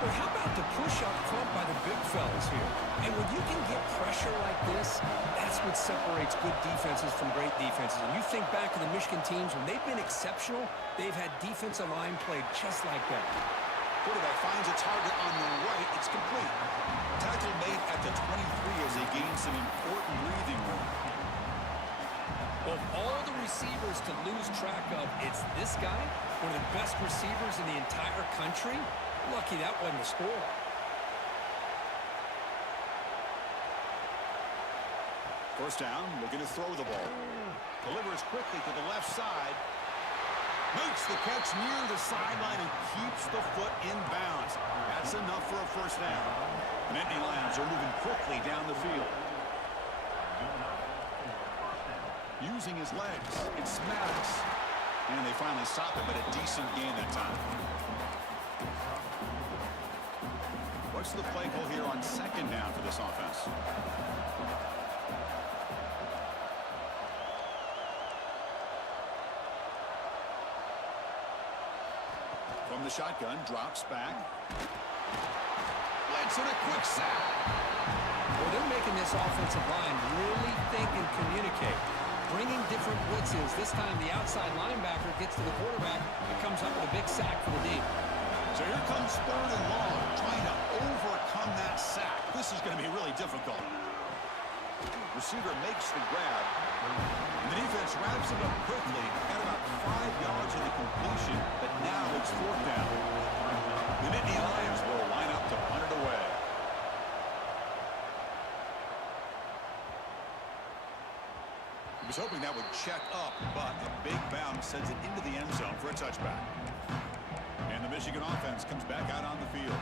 But how about the push up front by the big fellas here? And when you can get pressure like this, that's what separates good defenses from great defenses. And you think back to the Michigan teams, when they've been exceptional, they've had defensive line played just like that. Quarterback finds a target on the right. It's complete. Tackle made at the 23 as they gain some important breathing room. Of all the receivers to lose track of, it's this guy, one of the best receivers in the entire country. Lucky that wasn't a score. First down, looking to throw the ball. Delivers quickly to the left side. Makes the catch near the sideline and keeps the foot in bounds. That's enough for a first down. The Nittany Lions are moving quickly down the field. Using his legs, it's Maddox. And they finally stop it, but a decent gain that time. What's the play call here on second down for this offense? From the shotgun, drops back. Let's in a quick sack. Well, they're making this offensive line really think and communicate. Bringing different blitzes. This time the outside linebacker gets to the quarterback and comes up with a big sack for the D. So here comes third and long, trying to overcome that sack. This is going to be really difficult. Receiver makes the grab. And the defense wraps it up quickly. Got about 5 yards of the completion, but now it's fourth down. The Nittany Lions will line up to punt it away. He was hoping that would check up, but a big bounce sends it into the end zone for a touchback. And the Michigan offense comes back out on the field.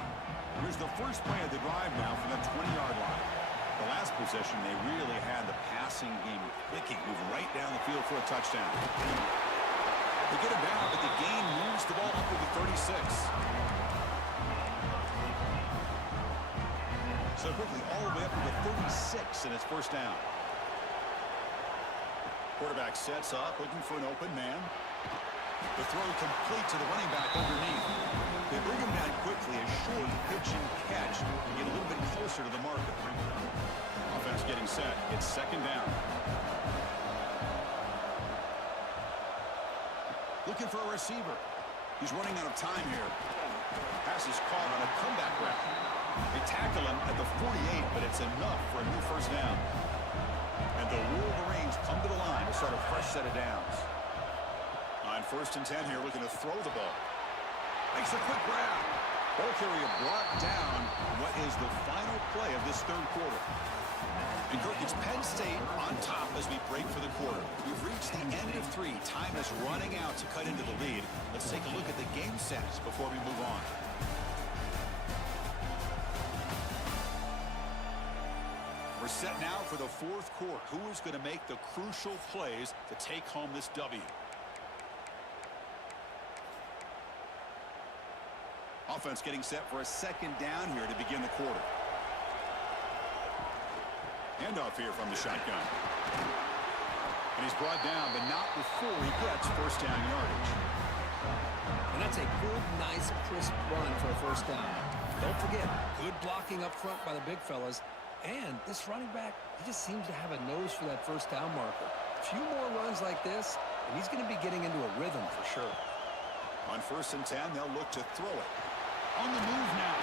Here's the first play of the drive now from the 20-yard line. The last possession, they really had the passing game clicking, moving right down the field for a touchdown. They get him down, but the gain moves the ball up to the 36. So quickly, all the way up to the 36, and it's first down. Quarterback sets up, looking for an open man. The throw complete to the running back underneath. They bring him down quickly, a short pitch and catch, and get a little bit closer to the marker. Offense getting set. It's second down. Looking for a receiver. He's running out of time here. Pass is caught on a comeback route. They tackle him at the 48, but it's enough for a new first down. And the Wolverines come to the line to start a fresh set of downs. On 1st and 10 here, looking to throw the ball. Makes a quick grab. Ball carrier brought down. What is the final play of this third quarter? And Kirk, it's Penn State on top as we break for the quarter. We've reached the end of 3. Time is running out to cut into the lead. Let's take a look at the game stats before we move on. We're set now for the 4th quarter. Who is going to make the crucial plays to take home this W? Offense getting set for a second down here to begin the quarter. Handoff here from the shotgun. And he's brought down, but not before he gets first down yardage. And that's a good, nice, crisp run for a first down. Don't forget, good blocking up front by the big fellas. And this running back, he just seems to have a nose for that first down marker. A few more runs like this, and he's going to be getting into a rhythm for sure. On 1st and 10, they'll look to throw it. On the move now.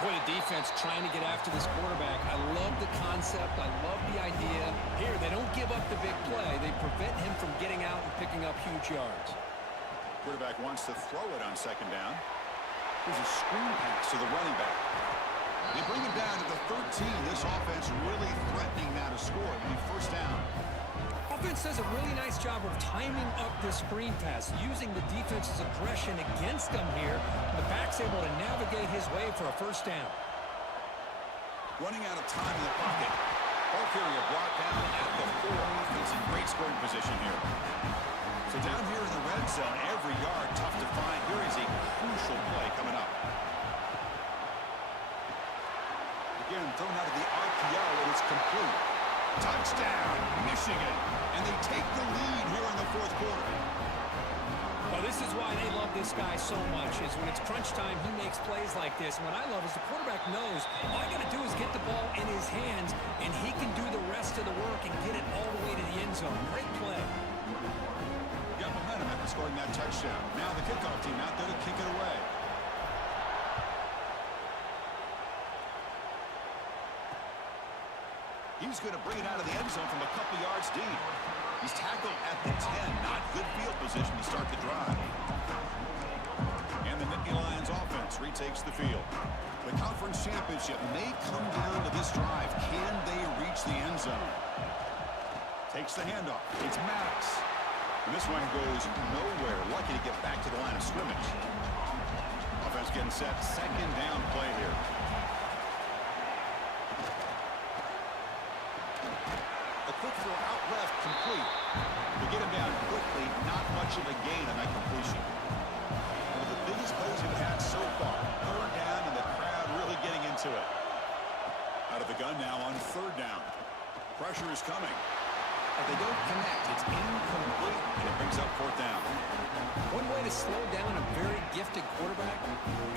Boy, the defense trying to get after this quarterback. I love the concept. I love the idea. Here, they don't give up the big play. They prevent him from getting out and picking up huge yards. Quarterback wants to throw it on second down. Here's a screen pass to the running back. They bring him down to the 13. This offense really threatening now to score. It'll be first down. Offense does a really nice job of timing up the screen pass, using the defense's aggression against them here. The back's able to navigate his way for a first down. Running out of time in the pocket. Ball carrier brought down at the 4. Offense in great scoring position here. So down here in the red zone, every yard tough to find. Here is a crucial play coming up. Again, thrown out of the RPO, and it's complete. Touchdown, Michigan. And they take the lead here in the 4th quarter. Well, this is why they love this guy so much, is when it's crunch time, he makes plays like this. And what I love is the quarterback knows all I got to do is get the ball in his hands, and he can do the rest of the work and get it all the way to the end zone. Great play. Got momentum after scoring that touchdown. Now the kickoff team out there to kick it away. He's going to bring it out of the end zone from a couple yards deep. He's tackled at the 10. Not good field position to start the drive. And the Nittany Lions offense retakes the field. The conference championship may come down to this drive. Can they reach the end zone? Takes the handoff. It's Maddox. And this one goes nowhere. Lucky to get back to the line of scrimmage. Offense getting set. Second down play here. Quick throw out left, complete. To get him down quickly, not much of a gain on that completion. One of the biggest plays we've had so far. 3rd down, and the crowd really getting into it. Out of the gun now on 3rd down. Pressure is coming. But they don't connect. It's incomplete, and it brings up 4th down. One way to slow down a very gifted quarterback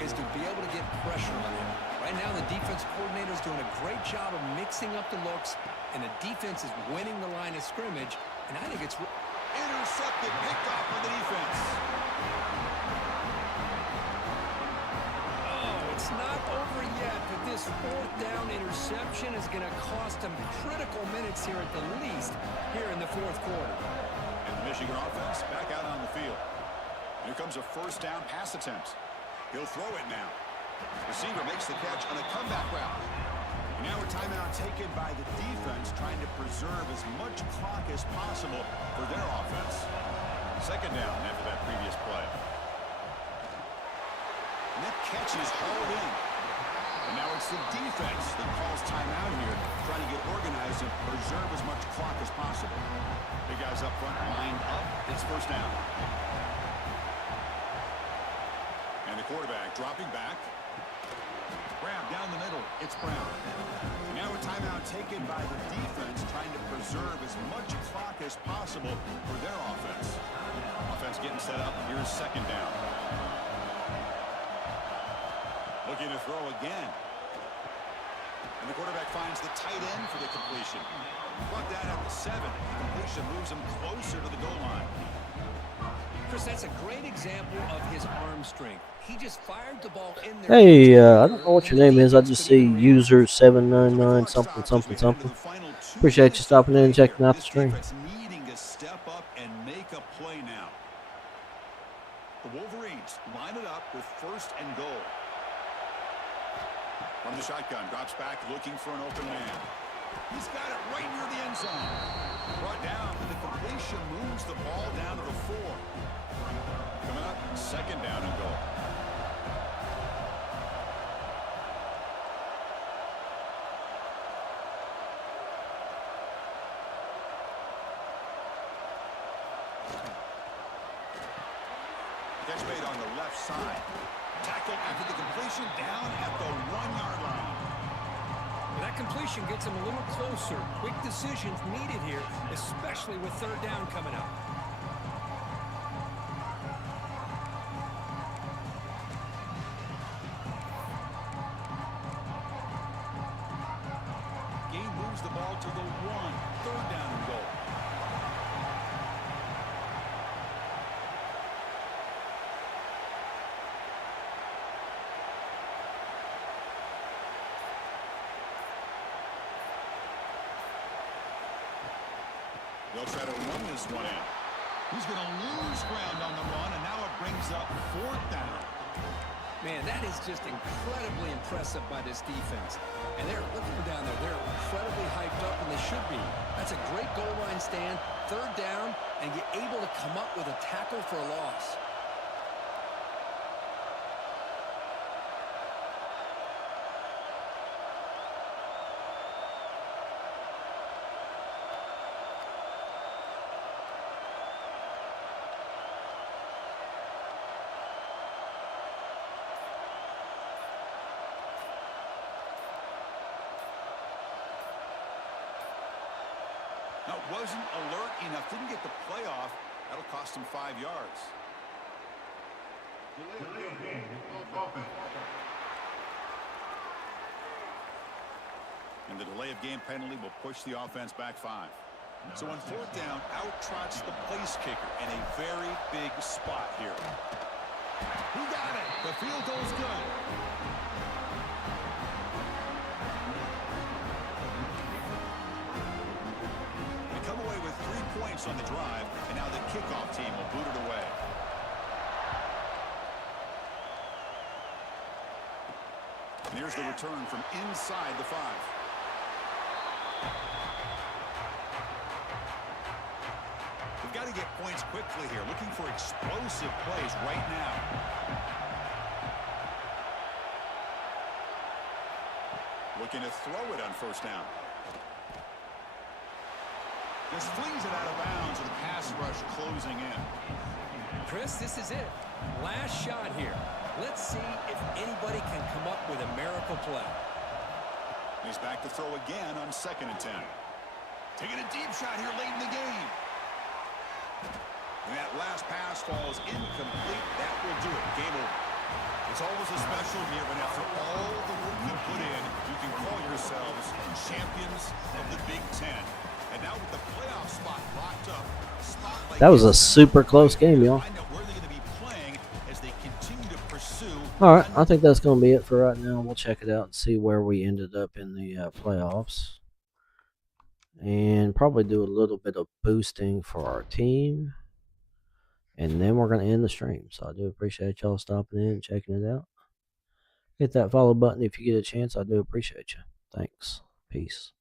is to be able to get pressure on him. Right now, the defense coordinator is doing a great job of mixing up the looks, and the defense is winning the line of scrimmage, and I think it's... Intercepted, picked off by the defense. Oh, it's not over yet, but this 4th down interception is going to cost them critical minutes here at the least here in the 4th quarter. And the Michigan offense back out on the field. Here comes a first down pass attempt. He'll throw it now. Receiver makes the catch on a comeback route. Now a timeout taken by the defense, trying to preserve as much clock as possible for their offense. Second down after that previous play. And that catch is hauled in. And now it's the defense that calls timeout here, trying to get organized and preserve as much clock as possible. Big guys up front lined up. It's first down. And the quarterback dropping back. grab down the middle. It's Brown. Now a timeout taken by the defense, trying to preserve as much clock as possible for their offense. Offense getting set up. Here's second down. Looking to throw again. And the quarterback finds the tight end for the completion. Brought down at the 7. The completion moves him closer to the goal line. Chris, that's a great example of his arm strength. He just fired the ball in there. Hey, I don't know what your name is. I just see user 799 something something something. Appreciate you stopping in and checking out the stream. Needing to step up and make a play now. The Wolverines line it up with first and goal. From the shotgun, drops back looking for an open man. He's got it right near the end zone. Brought down, and the completion moves the ball down to the 4. Coming up, second down and goal. Catch made on the left side. Tackle after the completion down at the 1-yard line. That completion gets him a little closer. Quick decisions needed here, especially with third down coming up. Gain moves the ball to the 1. Third down and goal. They'll try to run this one in. He's going to lose ground on the run, and now it brings up fourth down. Man, that is just incredibly impressive by this defense. And they're looking down there. They're incredibly hyped up, and they should be. That's a great goal line stand, third down, and you're able to come up with a tackle for a loss. Now, wasn't alert enough. Didn't get the play off. That'll cost him 5 yards. And the delay of game penalty will push the offense back 5. So on fourth down, out trots the place kicker in a very big spot here. He got it. The field goal's good. Come away with 3 points on the drive, and now the kickoff team will boot it away. And here's the return from inside the 5. We've got to get points quickly here, looking for explosive plays right now. Looking to throw it on first down. Just flings it out of bounds with the pass rush closing in. Chris, this is it. Last shot here. Let's see if anybody can come up with a miracle play. He's back to throw again on second and 10. Taking a deep shot here late in the game. And that last pass falls incomplete. That will do it. Game over. It's always a special year when after all the work you put in, you can call yourselves champions of the Big Ten. And now with the playoff spot locked up, a spot like That was a super close game, y'all. find out where they're going to be playing as they continue to pursue. All right, I think that's going to be it for right now. We'll check it out and see where we ended up in the playoffs. And probably do a little bit of boosting for our team. And then we're going to end the stream. So I do appreciate y'all stopping in and checking it out. Hit that follow button if you get a chance. I do appreciate you. Thanks. Peace.